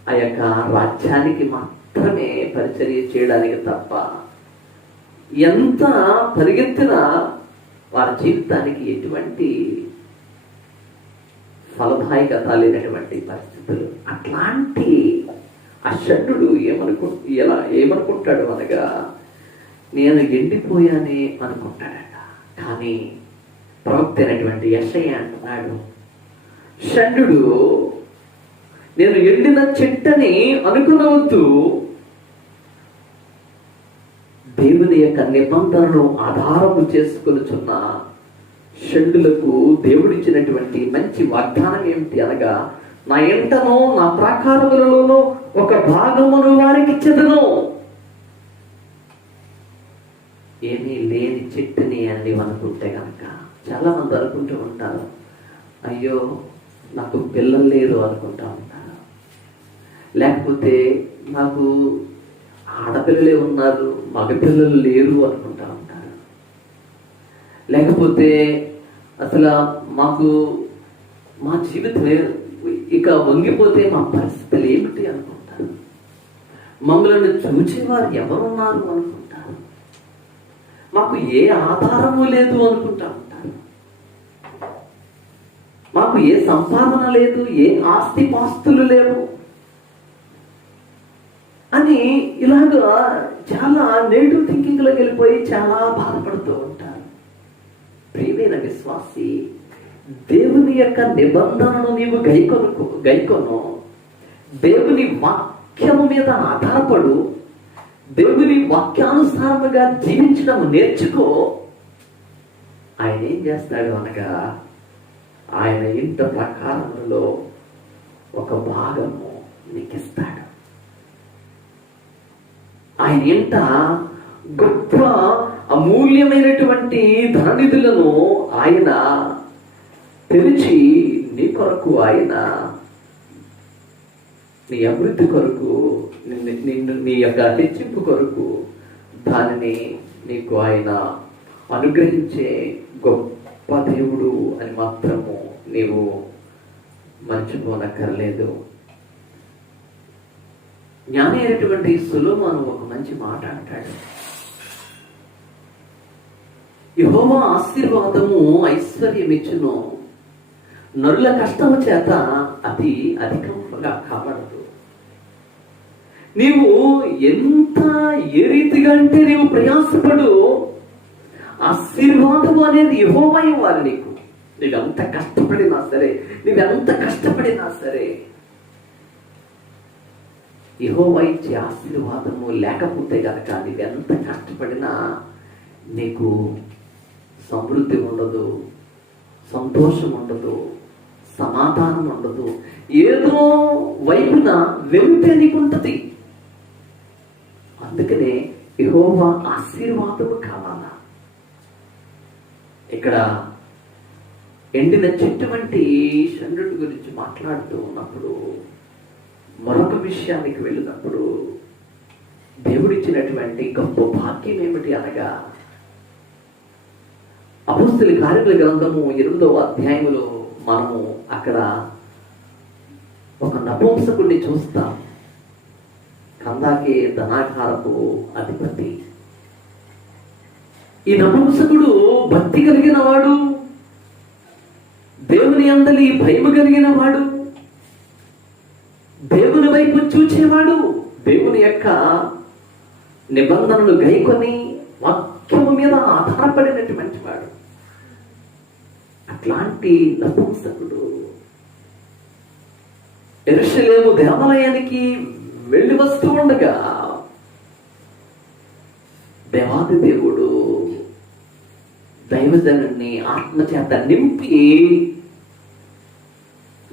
ఆ యొక్క రాజ్యానికి మాత్రమే పరిచర్య చేయడానికి తప్ప ఎంత పరిగెత్తినా వారి జీవితానికి ఎటువంటి ఫలదాయకత లేనటువంటి పరిస్థితులు. అట్లాంటి ఆ షండు ఏమనుకుంటాడు అనగా, నేను ఎండిపోయానే అనుకుంటాడట. కానీ ప్రవక్త అయినటువంటి యెషయా అంటున్నాడు, షండు నేను ఎండిన చెట్టని అనుకునవద్దు, దేవుని యొక్క నిబంధనను ఆధారము చేసుకొనుచున్న షండులకు దేవుడిచ్చినటువంటి మంచి వాగ్దానం ఏమిటి అనగా, నా ఎంటనో నా ప్రాకారములలోనో ఒక భాగమును వారికి ఇచ్చెదను. ఏమీ లేని చెట్టుని అని అనుకుంటే కనుక చాలా మంది అనుకుంటూ ఉంటారు, అయ్యో నాకు పిల్లలు లేరు అనుకుంటా ఉంటారు, లేకపోతే నాకు ఆడపిల్లలే ఉన్నారు మగపిల్లలు లేరు అనుకుంటా ఉంటారు, లేకపోతే అసలు మా జీవితమే ఇక వంగిపోతే మా పరిస్థితులు ఏమిటి అనుకుంటారు, మమ్మల్ని చూచేవారు ఎవరున్నారు అనుకుంటారు, మాకు ఏ ఆధారము లేదు అనుకుంటా ఉంటారు, మాకు ఏ సంపాదన లేదు, ఏ ఆస్తి పాస్తులు లేవు అని ఇలాగా చాలా నెగిటివ్ థింకింగ్ లోకి వెళ్ళిపోయి చాలా బాధపడుతూ ఉంటారు. ప్రియమైన విశ్వాసి, దేవుని యొక్క నిబంధనను నీవు గైకొను, దేవుని వాక్యము మీద ఆధారపడు, దేవుని వాక్యానుసారముగా జీవించడం నేర్చుకో. ఆయన ఏం చేస్తాడు అనగా, ఆయన ఇంట ప్రకారములో ఒక భాగము నీకిస్తాడు. ఆయన ఇంట గొప్ప అమూల్యమైనటువంటి ధననిధులను ఆయన తెరిచి నీ కొరకు, ఆయన నీ అభివృద్ధి కొరకు, నీ యొక్క హెచ్చింపు కొరకు దానిని నీకు ఆయన అనుగ్రహించే గొప్ప దేవుడు అని మాత్రము నీవు మర్చిపోనక్కర్లేదు. జ్ఞాని అయినటువంటి సొలొమోను ఒక మంచి మాట అంటాడు, యెహోవా ఆశీర్వాదము ఐశ్వర్యమిచ్చును, నరుల కష్టము చేత అది అధికముగా కాబడదు. నీవు ఏ రీతిగా అంటే నీవు ప్రయాసపడు, ఆశీర్వాదము అనేది యెహోవా ఇవ్వాలి నీకు. నీవెంత కష్టపడినా సరే యెహోవా ఇచ్చే ఆశీర్వాదము లేకపోతే కనుక నీవెంత కష్టపడినా నీకు సమృద్ధి ఉండదు, సంతోషం ఉండదు, సమాధానం ఉండదు. ఏదో వైపున వెళ్తే నీకుంటది. అందుకనే యెహోవా ఆశీర్వాదము కావాలా. ఇక్కడ ఎండిన చెట్టు వంటి షండు గురించి మాట్లాడుతూ ఉన్నప్పుడు మరొక విషయానికి వెళ్ళినప్పుడు దేవుడిచ్చినటువంటి గొప్ప భాగ్యం ఏమిటి అనగా, అపోస్తలుల కార్యముల గ్రంథము 8వ అధ్యాయములో మనము అక్కడ ఒక నపుంసకుడిని చూస్తాం. కందాకే ధనాకారపు అధిపతి. ఈ నపుంసకుడు భక్తి కలిగిన వాడు, దేవుని యందలి భయము కలిగిన వాడు, దేవుని వైపు చూచేవాడు, దేవుని యొక్క నిబంధనలు గైకొని వాక్యము మీద ఆధారపడినటువంటి వాడు. అట్లాంటి నపుంసకుడు యెరూషలేము దేవాలయానికి వెళ్ళి వస్తూ ఉండగా దేవాది దేవుడు దైవజనుని ఆత్మచేత నింపి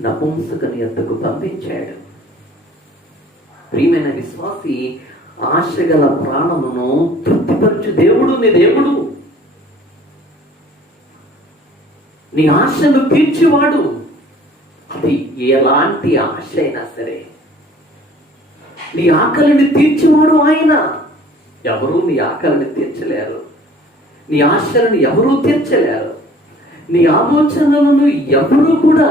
నపుంసకుని యొద్దకు పంపించాడు. ప్రియమైన విశ్వాసి, ఆశగల ప్రాణమును తృప్తిపరచు దేవుడు నీ దేవుడు. నీ ఆశను తీర్చేవాడు. అది ఎలాంటి ఆశ అయినా సరే, నీ ఆకలిని తీర్చేవాడు ఆయన. ఎవరూ నీ ఆకలిని తీర్చలేరు, నీ ఆశలను ఎవరూ తీర్చలేరు, నీ ఆలోచనలను ఎవరూ కూడా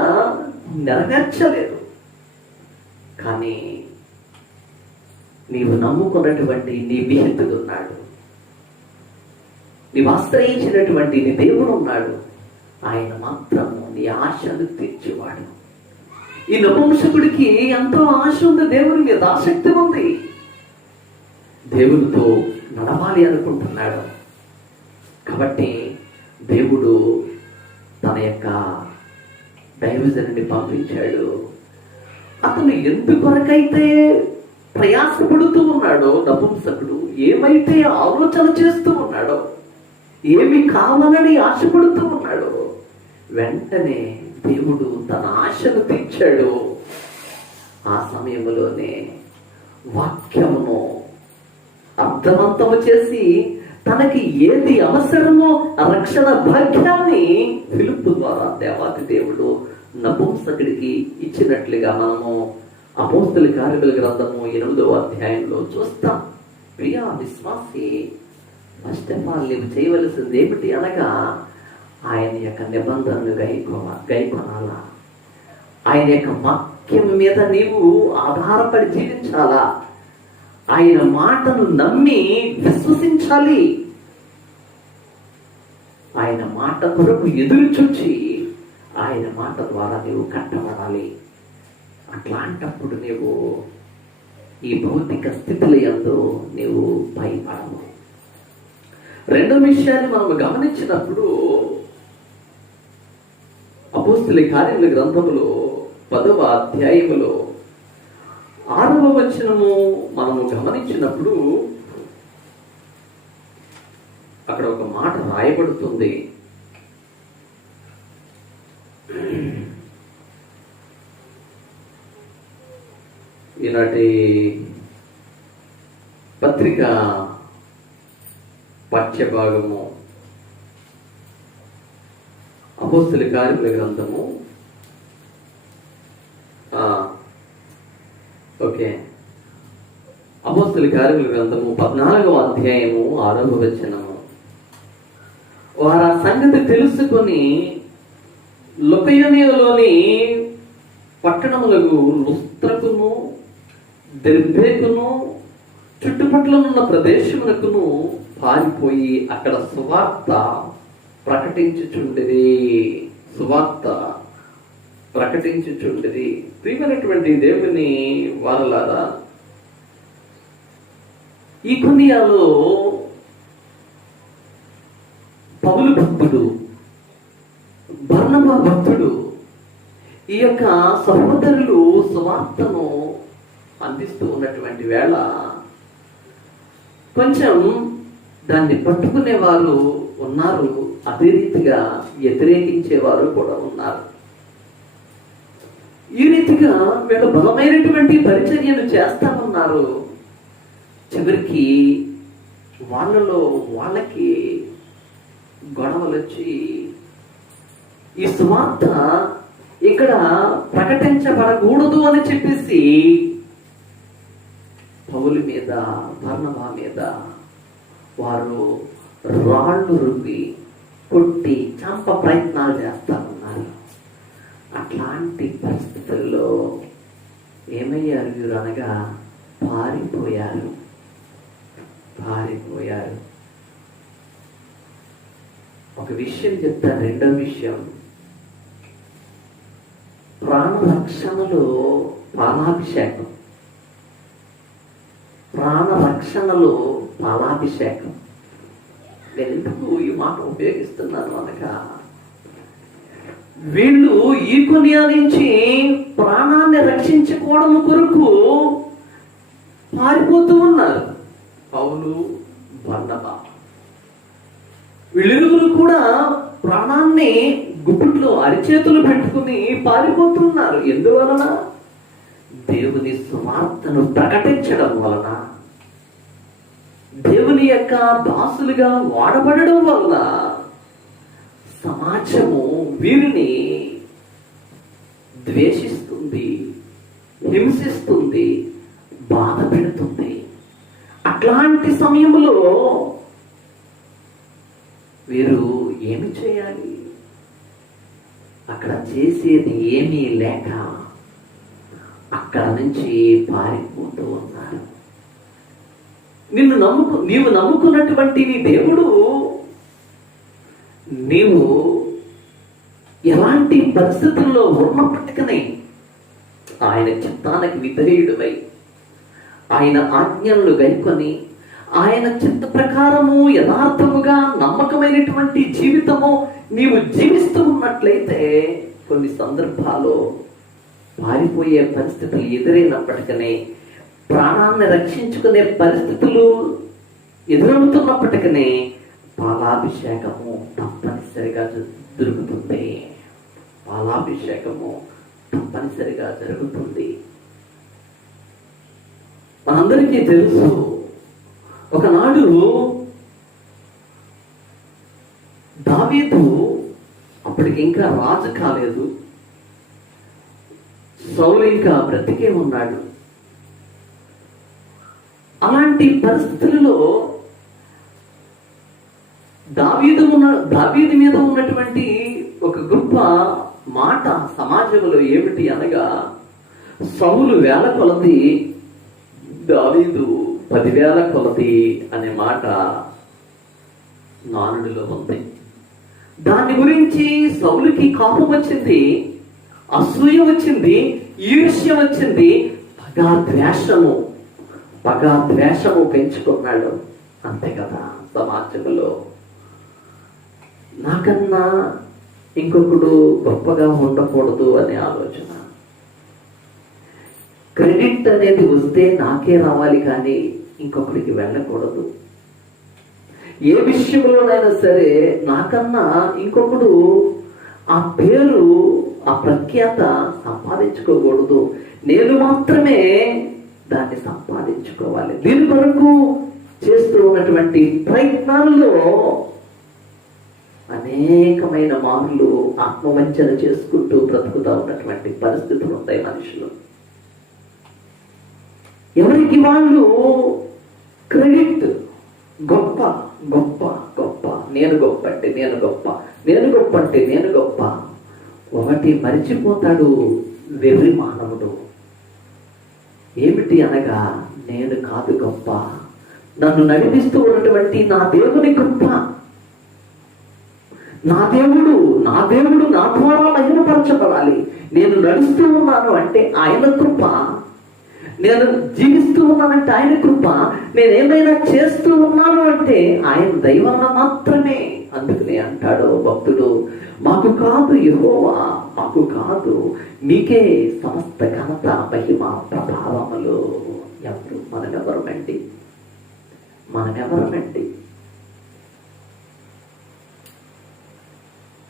నెరవేర్చలేరు. కానీ నీవు నమ్ముకున్నటువంటి నీ విహితుడు ఉన్నాడు, నీవు ఆశ్రయించినటువంటి నీ దేవుడు ఉన్నాడు. ఆయన మాత్రము నీ ఆశను తీర్చేవాడు. ఈ నపుంసకుడికి ఎంతో ఆశ ఉంది, దేవుని మీద ఆసక్తి ఉంది, దేవునితో నడవాలి అనుకుంటున్నాడు. కాబట్టి దేవుడు తన యొక్క దైవజనుడిని పంపించాడు. అతను ఎందుకొరకైతే ప్రయాసపడుతూ ఉన్నాడో నపుంసకుడు, ఏమైతే ఆలోచన చేస్తూ ఉన్నాడో, ఏమి కావాలని ఆశపడుతూ ఉన్నాడో, వెంటనే దేవుడు తన ఆశను తీర్చాడు. ఆ సమయంలోనే వాక్యమును అర్థవంతము చేసి తనకి ఏది అవసరమో రక్షణ భాగ్యాన్ని ఫిలిప్పు ద్వారా దేవాతి దేవుడు నపుంసకుడికి ఇచ్చినట్లుగా మనము అపోస్తల కార్యముల గ్రంథము 8వ అధ్యాయంలో చూస్తాం. ప్రియా విశ్వాసి, ఫస్ట్ ఆఫ్ ఆల్ నీవు చేయవలసింది ఏమిటి అనగా ఆయన యొక్క నిబంధనలు గైకొనాలా, ఆయన యొక్క వాక్యం మీద నీవు ఆధారపడి జీవించాలా, ఆయన మాటను నమ్మి విశ్వసించాలి, ఆయన మాట కొరకు ఎదురు చూచి ఆయన మాట ద్వారా నీవు కట్టబడాలి. అట్లాంటప్పుడు నీవు ఈ భౌతిక స్థితిలో యందు నీవు భయపడవు. రెండో విషయాన్ని మనం గమనించినప్పుడు అపోస్తల కార్యముల గ్రంథములో 10వ అధ్యాయములో 6వ వచనము మనము గమనించినప్పుడు అక్కడ ఒక మాట రాయబడుతుంది. ఈనాటి పత్రిక పాఠ్యభాగము అపోస్తల కార్యముల గ్రంథము అపోస్తల కార్యముల గ్రంథము 14వ అధ్యాయము 6వ వచనము. వారు ఆ సంగతి తెలుసుకొని లుకయోనియలోని పట్టణములకు లుస్త్రకును దెర్బేకును చుట్టుపట్లనున్న ప్రదేశమునకును పారిపోయి అక్కడ సువార్త ప్రకటించుచుండిరి. ప్రియమైనటువంటి దేవుని వారలారా, ఈ కొనియాలో పౌలు భక్తుడు, బర్నబా భక్తుడు ఈ యొక్క సహోదరులు సువార్తను అందిస్తూ ఉన్నటువంటి వేళ కొంచెం దాన్ని పట్టుకునే వారు ఉన్నారు, అదే రీతిగా వ్యతిరేకించేవారు కూడా ఉన్నారు. ఈ రీతిగా వీళ్ళు బలమైనటువంటి పరిచర్యను చేస్తామన్నారు. చివరికి వాళ్ళకి గొడవలు వచ్చి ఈ సువార్త ఇక్కడ ప్రకటించబడకూడదు అని చెప్పేసి పౌలు మీద, బర్నబా మీద వారు రాళ్ళు రువ్వి కొట్టి చంప ప్రయత్నాలు చేస్తా ఉన్నారు. అట్లాంటి పరిస్థితుల్లో ఏమయ్యారు వీరు అనగా పారిపోయారు. ఒక విషయం చెప్తాను. రెండో విషయం, ప్రాణరక్షణలో పాలాభిషేకం. నేను ఎందుకు ఈ మాట ఉపయోగిస్తున్నాను అనగా, వీళ్ళు ఈ కొనియా నుంచి ప్రాణాన్ని రక్షించుకోవడం కొరకు పారిపోతూ ఉన్నారు. పౌలు, బర్నబా వీళ్ళిరువురు కూడా ప్రాణాన్ని గుప్పిట్లో అరిచేతులు పెట్టుకుని పారిపోతున్నారు. ఎందువలన? దేవుని సువార్తను ప్రకటించడం వలన, దేవుని యొక్క దాసులుగా వాడబడడం వలన సమాజము వీరిని ద్వేషిస్తుంది, హింసిస్తుంది, బాధ అలాంటి సమయంలో వీరు ఏమి చేయాలి? అక్కడ చేసేది ఏమీ లేక అక్కడ నుంచి పారిపోతూ ఉన్నారు. నీవు నమ్ముకున్నటువంటి నీ దేవుడు నీవు ఎలాంటి పరిస్థితుల్లో ఉన్నప్పటికీ ఆయన చిత్తానికి విధేయుడివై ఆయన ఆజ్ఞలను గైకొని ఆయన చిత్త ప్రకారము యథార్థముగా నమ్మకమైనటువంటి జీవితము నీవు జీవిస్తూ ఉన్నట్లయితే కొన్ని సందర్భాల్లో పారిపోయే పరిస్థితులు ఎదురైనప్పటికీ, ప్రాణాన్ని రక్షించుకునే పరిస్థితులు ఎదురవుతున్నప్పటికీ పాలాభిషేకము తప్పనిసరిగా దొరుకుతుంది. పాలాభిషేకము తప్పనిసరిగా జరుగుతుంది. మనందరికీ తెలుసు, ఒకనాడు దావీదు అప్పటికి ఇంకా రాజు కాలేదు, సౌలు ఇంకా బ్రతికే ఉన్నాడు. అలాంటి పరిస్థితులలో దావీదు మీద ఉన్నటువంటి ఒక గొప్ప మాట సమాజంలో ఏమిటి అనగా, సౌలు 1000 కొలది, దావీదు 10,000 కొలది అనే మాట నానుడిలో ఉంది. దాని గురించి సౌలుకి కోపం వచ్చింది, అసూయ వచ్చింది, ఈర్ష్య వచ్చింది, పగా ద్వేషము పెంచుకున్నాడు. అంతే కదా, సమాజంలో నాకన్నా ఇంకొకడు గొప్పగా ఉండకూడదు అనే ఆలోచన. క్రెడిట్ అనేది వస్తే నాకే రావాలి కానీ ఇంకొకరికి వెళ్ళకూడదు. ఏ విషయంలోనైనా సరే నాకన్నా ఇంకొకడు ఆ పేరు, ఆ ప్రఖ్యాత సంపాదించుకోకూడదు, నేను మాత్రమే దాన్ని సంపాదించుకోవాలి. దీని కొరకు చేస్తూ ఉన్నటువంటి ప్రయత్నాల్లో అనేకమైన మార్లు ఆత్మవంచన చేసుకుంటూ బ్రతుకుతూ ఉన్నటువంటి పరిస్థితులు ఉంటాయి మనుషులు. ఎవరికి వాళ్ళు క్రెడిట్, గొప్ప గొప్ప గొప్ప, నేను గొప్ప అంటే నేను గొప్ప, నేను గొప్ప అంటే నేను గొప్ప. ఒకటి మరిచిపోతాడు వెర్రి మానవుడు. ఏమిటి అనగా, నేను కాదు గొప్ప, నన్ను నడిపిస్తూ ఉన్నటువంటి నా దేవుని గొప్ప. నా దేవుడు నా ద్వారా మహిమపరచబడాలి. నేను నడుస్తూ ఉన్నాను అంటే ఆయన కృప, నేను జీవిస్తూ ఉన్నానంటే ఆయన కృప, నేను ఏమైనా చేస్తూ ఉన్నాను అంటే ఆయన దైవం మాత్రమే. అందుకనే అంటాడు భక్తుడు, మాకు కాదు యెహోవా, మాకు కాదు, నీకే సమస్త ఘనత మహిమ ప్రభావములు. ఎవరు? మనమెవరమండి?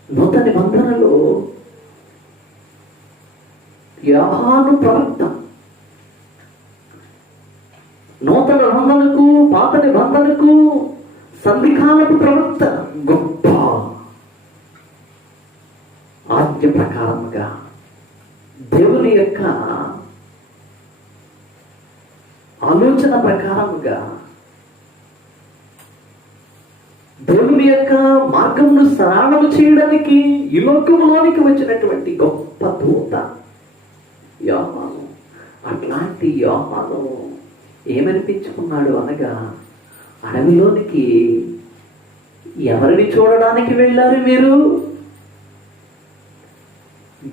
నూతన నిబంధనలో యోహాను ప్రవక్త నూతన నిబంధనకు పాత నిబంధనకు సంధికాలపు ప్రవక్త, గొప్ప ఆజ్ఞ ప్రకారముగా దేవుని యొక్క ఆలోచన ప్రకారముగా దేవుని యొక్క మార్గమును సరళము చేయడానికి ఈ లోకంలోనికి వచ్చినటువంటి గొప్ప దూత యోహాను. అట్లాంటి యోహాను ఏమనిపించుకున్నాడు అనగా, అడవిలోనికి ఎవరిని చూడడానికి వెళ్ళారు మీరు?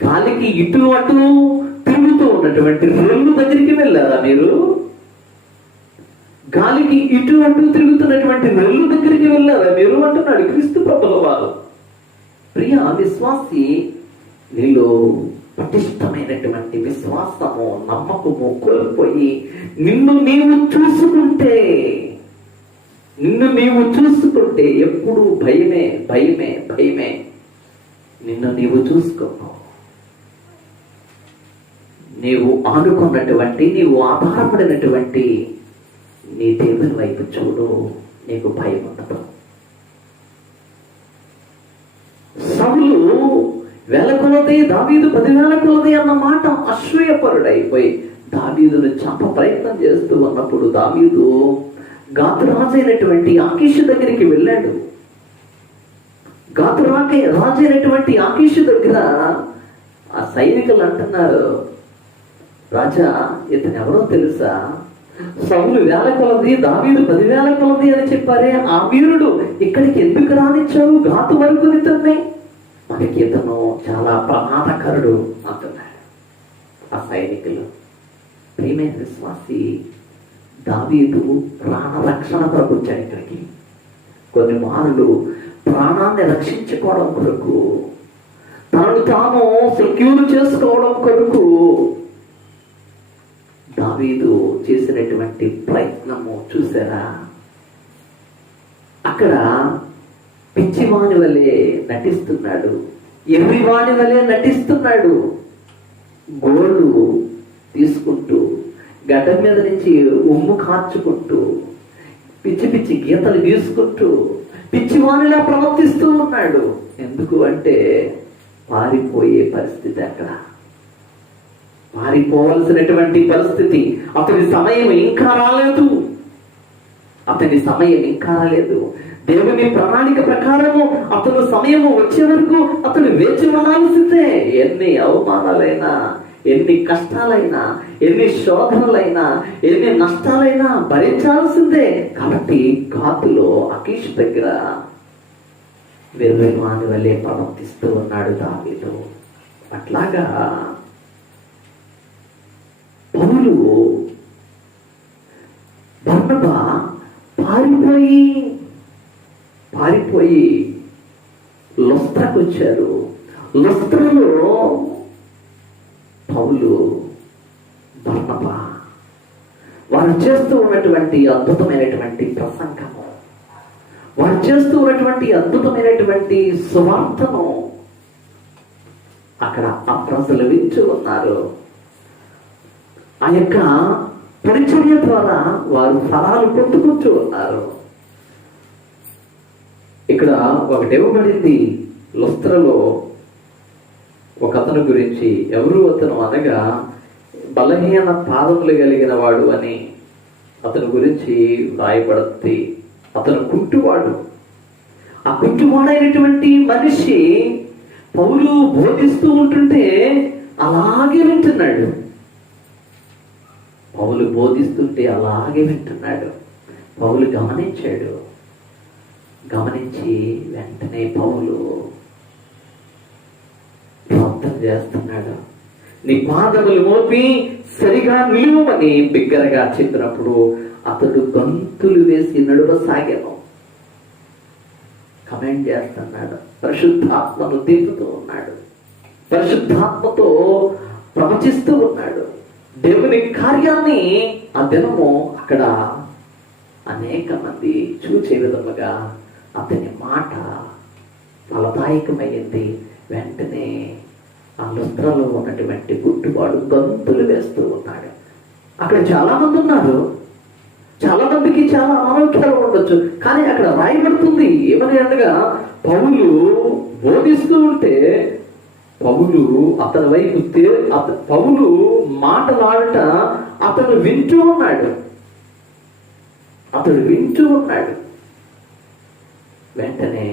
గాలికి ఇటు అటు తిరుగుతూ ఉన్నటువంటి రెల్లు దగ్గరికి వెళ్ళారా మీరు? గాలికి ఇటు అటు తిరుగుతున్నటువంటి రెల్లు దగ్గరికి వెళ్ళారా మీరు అంటున్నాడు క్రీస్తు ప్రభుల వారు. ప్రియ విశ్వాసి, నీలో పటిష్టమైనటువంటి విశ్వాసము, నమ్మకము కోల్పోయి నిన్ను నీవు చూసుకుంటే ఎప్పుడు భయమే భయమే భయమే. నిన్ను నీవు చూసుకో. నీవు ఆనుకున్నటువంటి, నీవు ఆధారపడినటువంటి నీ దేవుని వైపు చూడు, నీకు భయం ఉండదు. సౌలు 1000 కొలది, దావీదు 10,000 కొలది అన్న మాట అసూయపరుడైపోయి దావీదును చంప ప్రయత్నం చేస్తూ ఉన్నప్పుడు దావీదు గాతు రాజు అయినటువంటి ఆకీషు దగ్గరికి వెళ్ళాడు. గాతు రాజు అయినటువంటి ఆకీషు దగ్గర ఆ సైనికులు అంటున్నారు, రాజా ఇతను ఎవరో తెలుసా? సౌలు 1000 కొలది, దావీదు 10,000 కొలది అని చెప్పారే, ఆ వీరుడు ఇక్కడికి ఎందుకు రానిచ్చావు గాతు వరకు ఇతన్ని? మనకి ఇతను చాలా ప్రమాదకరుడు అంటున్నాడు ఆ సైనికులు. ప్రియమైన విశ్వాసి, దావీదు ప్రాణ రక్షణ కొరకు వచ్చాడు ఇక్కడికి. కొన్ని మార్లు ప్రాణాన్ని రక్షించుకోవడం కొరకు, తనను తాను సెక్యూర్ చేసుకోవడం కొరకు దావీదు చేసినటువంటి ప్రయత్నము చూసారా? అక్కడ పిచ్చివాని వలె నటిస్తున్నాడు, ఎర్రివాని వలె నటిస్తున్నాడు. గోళ్ళు తీసుకుంటూ, గడ్డ మీద నుంచి ఉమ్ము కార్చుకుంటూ, పిచ్చి పిచ్చి గీతలు గీసుకుంటూ పిచ్చివానిలా ప్రవర్తిస్తూ ఉన్నాడు. ఎందుకు అంటే పారిపోయే పరిస్థితి. అక్కడ పారిపోవలసినటువంటి పరిస్థితి. అతని సమయం ఇంకా రాలేదు. దేవుని ప్రణాళిక ప్రకారము అతను సమయము వచ్చే వరకు అతను వేచి ఉండాల్సిందే. ఎన్ని అవమానాలైనా, ఎన్ని కష్టాలైనా, ఎన్ని శోధనలైనా, ఎన్ని నష్టాలైనా భరించాల్సిందే. కాబట్టి గాతులో ఆకీషు దగ్గర వెర్రివాని వల్లే ప్రవర్తిస్తూ ఉన్నాడు దావీదు. అట్లాగా పౌలు, బర్నబా పారిపోయి లుస్త్రకు వచ్చారు. లుస్త్రలో పౌలు, బర్నబా వారు చేస్తూ ఉన్నటువంటి అద్భుతమైనటువంటి ప్రసంగము, వారు చేస్తూ ఉన్నటువంటి అద్భుతమైనటువంటి సువార్తను అక్కడ ఆ ప్రజలు వింటూ ఉన్నారు. ఆ యొక్క పరిచర్య ద్వారా వారు ఫలాలు పొందుకుంటూ ఉన్నారు. ఇక్కడ ఒకటి ఇవ్వబడింది లుస్త్రలో ఒక అతను గురించి. ఎవరు అతను అనగా బలహీన పాదములు కలిగిన వాడు అని అతని గురించి వ్రాయబడుతుంది. అతను కుంటువాడు. ఆ కుంటువాడైనటువంటి మనిషి పౌలు బోధిస్తూ ఉంటుంటే అలాగే వింటున్నాడు. పౌలు బోధిస్తుంటే అలాగే వింటున్నాడు. పౌలు గమనించాడు. గమనించి వెంటనే పౌలు ప్రార్థన చేస్తున్నాడు. నీ పాదములు మోపి సరిగా నిలువమని బిగ్గరగా చెప్పినప్పుడు అతడు గంతులు వేసి నడువసాగాను. కమెంట్ చేస్తున్నాడు. పరిశుద్ధాత్మను దింపుతూ ఉన్నాడు. పరిశుద్ధాత్మతో ప్రవచిస్తూ ఉన్నాడు. దేవుని కార్యాన్ని ఆ దినము అక్కడ అనేక మంది చూచే విధముగా అతని మాట ఫలదాయకమైంది. వెంటనే ఆ లుస్త్రలో ఉన్నటువంటి గుట్టువాడు గంతులు వేస్తూ ఉన్నాడు. అక్కడ చాలా మంది ఉన్నారు. చాలా మందికి చాలా అనారోగ్యాలు ఉండొచ్చు. కానీ అక్కడ రాయబడుతుంది ఏమని అనగా, పౌలు బోధిస్తూ ఉంటే పౌలు అతని వైపు పౌలు మాటలాడట అతడు వింటూ ఉన్నాడు. వెంటనే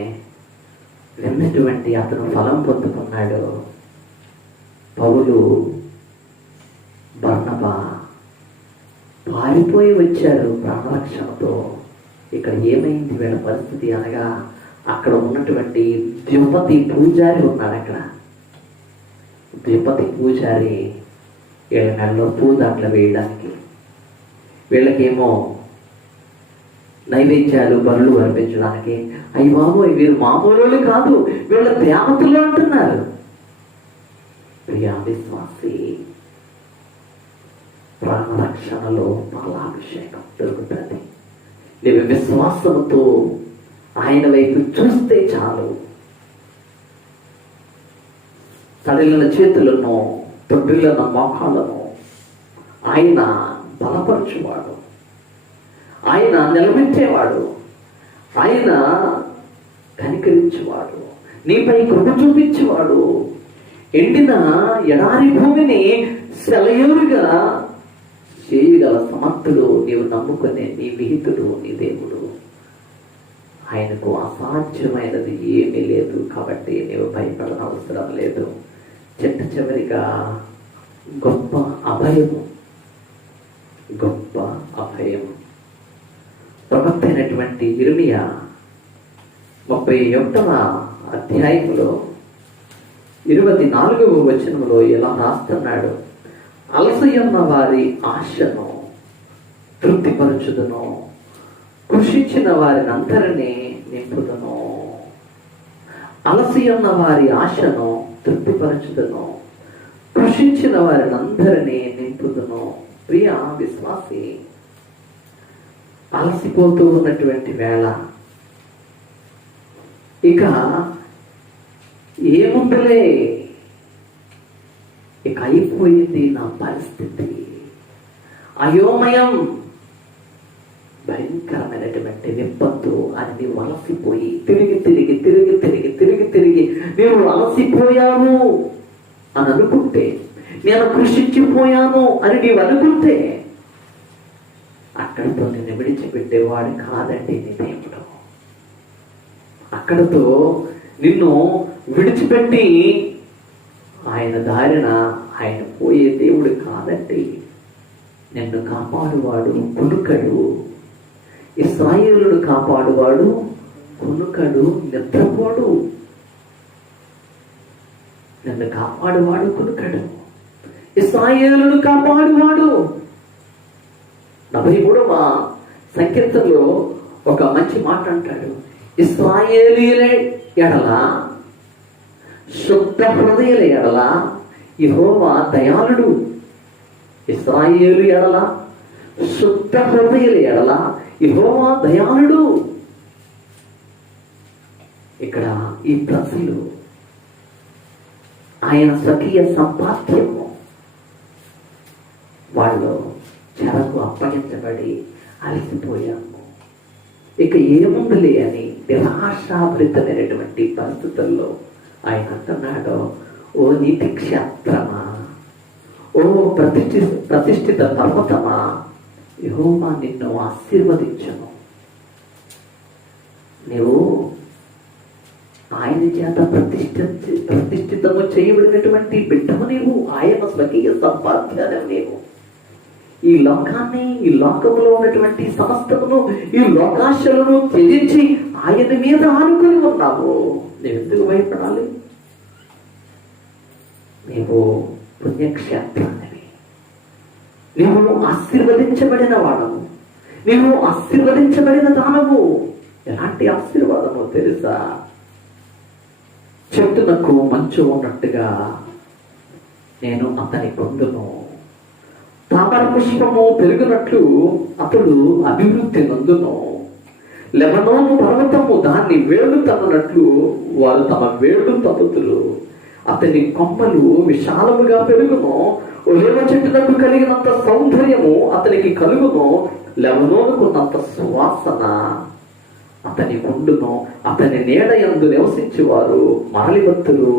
విన్నటువంటి అతను ఫలం పొందుకున్నాడు. పౌలు, బర్నబా పారిపోయి వచ్చారు ప్రాణరక్షణతో. ఇక్కడ ఏమైంది వీళ్ళ పరిస్థితి అనగా, అక్కడ ఉన్నటువంటి ద్విపతి పూజారి ఉన్నాడు. అక్కడ ద్విపతి పూజారి వీళ్ళ నెలలో పూదాట్లు వేయడానికి, వీళ్ళకేమో నైవేద్యాలు బరులు అర్పించడానికి. అయ్యి బాబోయ్, వీరు మామూలు కాదు, వీళ్ళ దేవతలు అంటున్నారు. ప్రియా విశ్వాసి, ప్రాణరక్షణలో పాలాభిషేకం దొరుకుతుంది. నీవు విశ్వాసంతో ఆయన వైపు చూస్తే చాలు. తడిలిన చేతులను, తొట్టిల్లిన మోకాళ్ళను ఆయన బలపరచువాడు. ఆయన నిలబెట్టేవాడు. ఆయన కనికరించేవాడు. నీపై కృప చూపించేవాడు. ఎండిన ఎడారి భూమిని సెలయేరుగా చేయగల సమర్థుడు నీవు నమ్ముకునే నీ విహితుడు నీ దేవుడు. ఆయనకు అసాధ్యమైనది ఏమీ లేదు. కాబట్టి నీవు భయపడన అవసరం లేదు. చిట్ట చివరిగా గొప్ప అభయము, గొప్ప అభయము. ప్రవక్త అయినటువంటి యిర్మీయా 31వ అధ్యాయములో 24వ వచనములో ఇలా రాస్తున్నాడు: అలసయున్న వారి ఆశను తృప్తిపరచుదును, కృషించిన వారిని అందరినీ నింపుదును. అలసయున్న వారి ఆశను తృప్తిపరచుదును, కృషించిన వారిని అందరినీ నింపుదును. ప్రియ విశ్వాసి, అలసిపోతూ ఉన్నటువంటి వేళ ఇక ఏముందలే, ఇక అయిపోయింది నా పరిస్థితి, అయోమయం, భయంకరమైనటువంటి విపత్తు అని నీవు అలసిపోయి తిరిగి తిరిగి తిరిగి తిరిగి తిరిగి తిరిగి నీవు అలసిపోయాను అని అనుకుంటే, నేను కృషించిపోయాను అని నీవు అనుకుంటే, అక్కడితో నిన్ను విడిచిపెట్టేవాడు కాదండి నీ దేవుడు. అక్కడితో నిన్ను విడిచిపెట్టి ఆయన దారిన ఆయన పోయే దేవుడు కాదండి. నిన్ను కాపాడువాడు కునుకడు. ఇశ్రాయేలును కాపాడువాడు కునుకడు, నిద్రపోడు. నిన్ను కాపాడువాడు కునుకడు, ఇశ్రాయేలును కాపాడువాడు. 43వ సంకీర్తనలో ఒక మంచి మాట అంటాడు: ఇశ్రాయేలీయుల ఎడల, శుద్ధ హృదయుల ఎడల యెహోవా దయాళుడు. ఇశ్రాయేలు ఎడల, శుద్ధ హృదయుల ఎడల యెహోవా దయాళుడు. ఇక్కడ ఈ ప్రజలు ఆయన స్వకీయ సంపాద్యము వాళ్ళు చెరకు అప్పగించబడి అలసిపోయాము, ఇక ఏముందులే అని నిరాశాభరితమైనటువంటి పరిస్థితుల్లో ఆయన అంటున్నాడు: ఓ నీతి క్షేత్రమా, ఓ ప్రతిష్ఠిత పర్వతమా, యెహోవా నిన్ను ఆశీర్వదించును. నీవు ఆయన చేత ప్రతిష్ఠితము చేయబడినటువంటి బిడ్డము నీవు. ఆయన స్వకీయ సంపాద్యాన్ని నీవు. ఈ లోకాన్ని, ఈ లోకములో ఉన్నటువంటి సమస్తమును, ఈ లోకాశలను త్యజించి ఆయన మీద ఆనుకుని ఉన్నావు. నువ్వెందుకు భయపడాలి? నీవు పుణ్యక్షేత్రానివి, నీవు ఆశీర్వదించబడిన వాడవు, నీవు ఆశీర్వదించబడిన దానవు. ఎలాంటి ఆశీర్వాదమో తెలుసా? చెట్టునకు మంచు ఉన్నట్టుగా నేను అతని కొండును, తామర పుష్పము పెరిగినట్లు అతడు అభివృద్ధి నందును, లెబనోను పర్వతము దాన్ని వేళ్ళు తన్నట్లు వారు తమ వేళ్ళు తప్పుతురు. అతని కొమ్మలు విశాలముగా పెరుగును, ఒలివ చెట్టునకు కలిగినంత సౌందర్యము అతనికి కలుగును, లెబనోనుకున్నంత సువాసన అతని ఉండును. అతని నీడ యందు నివసించేవారు మరలివత్తురు,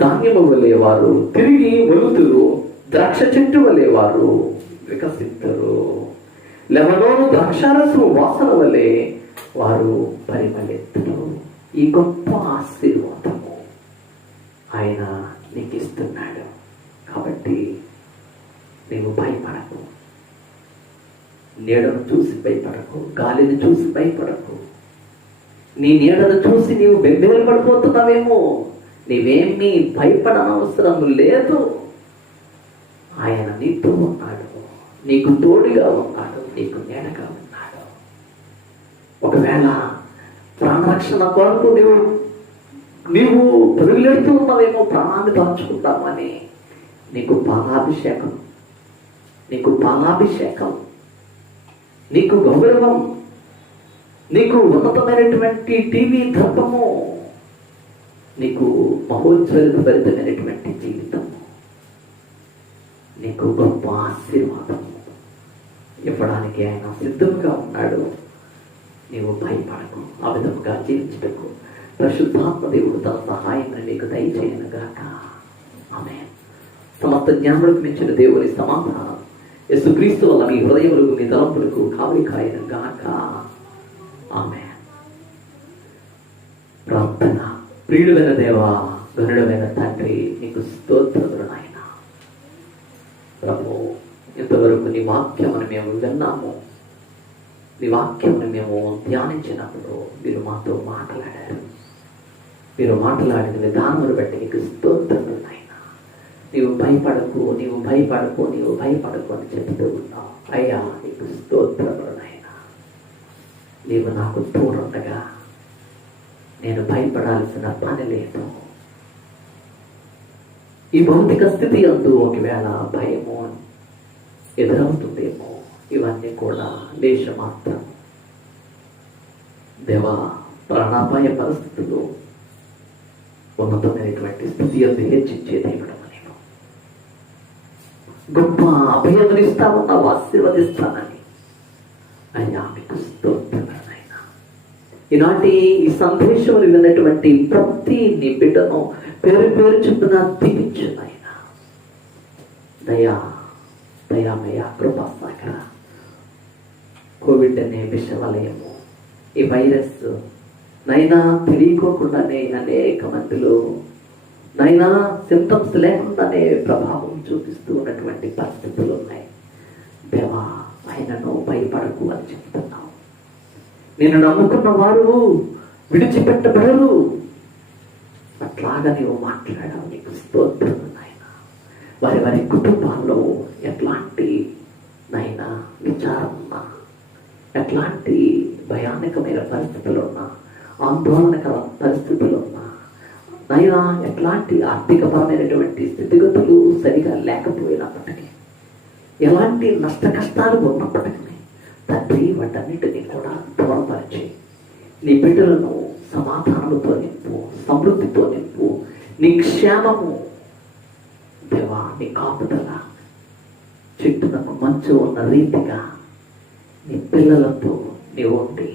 ధాన్యము వలేవారు తిరిగి వలుతురు, ద్రాక్ష చెట్టు వలేవారు వికసిద్దరు. లెబనోను ద్రాక్షారసము వాసన వలె వారు పరిమళెత్తురు. ఈ గొప్ప ఆశీర్వాదము ఆయన నీకు ఇస్తున్నాడు. కాబట్టి నీవు భయపడకు, నీడను చూసి భయపడకు, గాలిని చూసి భయపడకు. నీ నీడను చూసి నీవు బెంబేలు పడిపోతున్నావేమో, నీవేమీ భయపడనవసరం లేదు. ఆయన నీతో ఉన్నాడు, నీకు తోడుగా ఉన్నాడు, నీకు నీడగా ఉన్నాడు. ఒకవేళ ప్రాణరక్షణ కొరకు నీవు పరుగులెడుతూ ఉన్నావేమో, ప్రాణాన్ని దాచుకుంటామని, నీకు పాలాభిషేకం, నీకు గౌరవం, నీకు ఉన్నతమైనటువంటి టీవీ ధర్మము, నీకు మహోజ్వలితభరితమైనటువంటి జీవితము, నీకు గొప్ప ఆశీర్వాదము ఇవ్వడానికి ఆయన సిద్ధంగా ఉన్నాడు. నీవు భయపడకు, ఆ విధంగా జీవించటకు పరిశుద్ధాత్మ దేవుడు తన సహాయం నీకు దయచేయను గాక. ఆమేన్. సమస్త జ్ఞానులకు మించిన దేవుని సమాధానం యేసుక్రీస్తు వల్ల మీ హృదయములకు మీ తలంపులకు కావలి కాయను గాక. ఆమేన్. ప్రార్థన. ప్రియుడైన దేవా, ఘనుడైన తండ్రి, నీకు స్తోత్రములు నాయన. ప్రభు, ఇంతవరకు నీ వాక్యమును మేము విన్నాము. నీ వాక్యమును మేము ధ్యానించినప్పుడు మీరు మాతో మాట్లాడారు. మీరు మాట్లాడిన విధానమును బట్టి నీకు స్తోత్రములు నాయన. నీవు భయపడకు, నీవు భయపడకు, నీవు భయపడకు అని చెబుతూ ఉన్నావు. అయ్యా, నీకు స్తోత్రములు నాయన. నీవు నాకు తోడుండగా నేను భయపడాల్సిన పని లేదు. ఈ భౌతిక స్థితి అందు ఒకవేళ భయము ఎదురవుతుందేమో, ఇవన్నీ కూడా లేశమాత్రం. దేవా, ప్రాణాపాయ పరిస్థితులు ఉన్నతమైనటువంటి స్థితి అందు హెచ్చించే దేవుడు నేను. గొప్ప అభయమునిస్తామన్నావు, ఆశీర్వదిస్తానని. అయ్యా, మీకు స్తోత్రములైనా. ఈనాటి ఈ సందేశములు విన్నటువంటి ప్రతి నీ బిడ్డను పేరు పేరు చొప్పున దీవించు నాయన. దయామయ కృపాసాగర. కోవిడ్ అనే విషవలయము, ఈ వైరస్ నైనా తెలియకోకుండానే అనేక మందిలో నైనా సింటమ్స్ లేకుండానే ప్రభావం చూపిస్తూ ఉన్నటువంటి పరిస్థితులు ఉన్నాయి. దేవా, ఆయనను భయపడకు అని చెప్తున్నావు. నేను నమ్ముకున్న వారు విడిచిపెట్టబడరు. అట్లాగా నీవు మాట్లాడావు. నీకు స్తోత్రం నాయన. వారి వారి కుటుంబాల్లో ఎట్లాంటి నాయన విచారం ఉన్నా, ఎట్లాంటి భయానకమైన పరిస్థితులు ఉన్నా, ఆందోళనకర పరిస్థితులు ఉన్నా, నాయన ఎట్లాంటి ఆర్థికపరమైనటువంటి స్థితిగతులు సరిగా లేకపోయినప్పటికీ, ఎలాంటి నష్ట కష్టాలు ఉన్నప్పటికీ తండ్రి, వాటన్నిటినీ కూడా దూరపరిచి నీ బిడ్డలను సమాధానముతో నింపు, సమృద్ధితో నింపు. నీ క్షేమము దేవా, నీ కాపుదల చెట్టునకు మంచు ఉన్న రీతిగా నీ పిల్లలతో నీ ఉండి,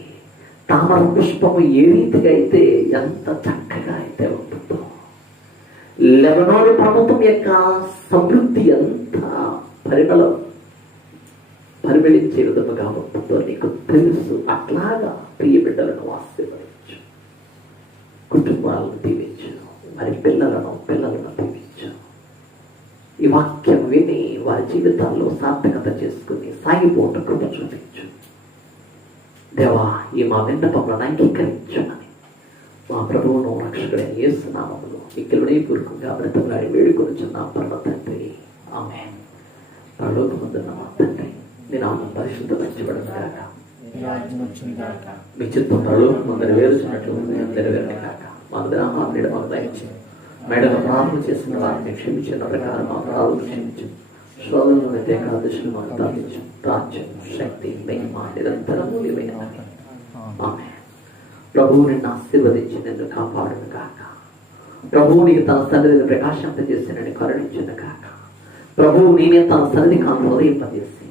తామర పుష్పము ఏ రీతిగా అయితే ఎంత చక్కగా అయితే ఉంటుందో, లెబనోను పర్వతం యొక్క సమృద్ధి ఎంత పరిమళించే విధముగా ఉంటుందో నీకు తెలుసు. అట్లాగా ప్రియ బిడ్డలను ఆశీర్వదించు, కుటుంబాలను దీవించు, మరి పిల్లలను దీవించు. ఈ వాక్యం విని వారి జీవితాల్లో సార్థకత చేసుకుని సాగిపోవటం కృప చూపించు. దేవా, ఈ మా విన్నపములను అంగీకరించమని మా ప్రభువును రక్షకుడైన యేసు నామములో మిక్కిలిపూర్వకంగా బ్రతములాడి వేడుకొనుచున్నాం పరమ తండ్రి. ఆమేన్. పరలోకమందున్న మా తండ్రి, నీ నామం పరిశుద్ధపరచబడునుగాక. మీ చిత్తం పరలోకమందు నెరవేరుచున్నట్లు నెరవేరును గాక. మాకు దినహారమును మాకు దయచేయండి. మేడలో ప్రార్థన చేసిన వారిని క్షమించిన ప్రకారం మా ప్రార్థన క్షమించు. శోధనలోని ఏకాదశులు మాకు తప్పించు. రాజ్యం, శక్తి, మహిమ నిరంతరము నీవైనవి. ఆమేన్. ప్రభువు నిన్ను ఆశీర్వదించి నిన్ను కాపాడును గాక. ప్రభువు నీకు తన సన్నిధిని ప్రకాశింపజేసి నిన్ను కరుణించును గాక. ప్రభువు నేనే తన సన్నిధి కాను ఉదయింపజేసి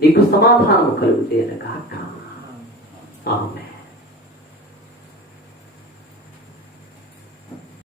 నీకు సమాధానము కలుగు చేయను గాక. ఆమేన్.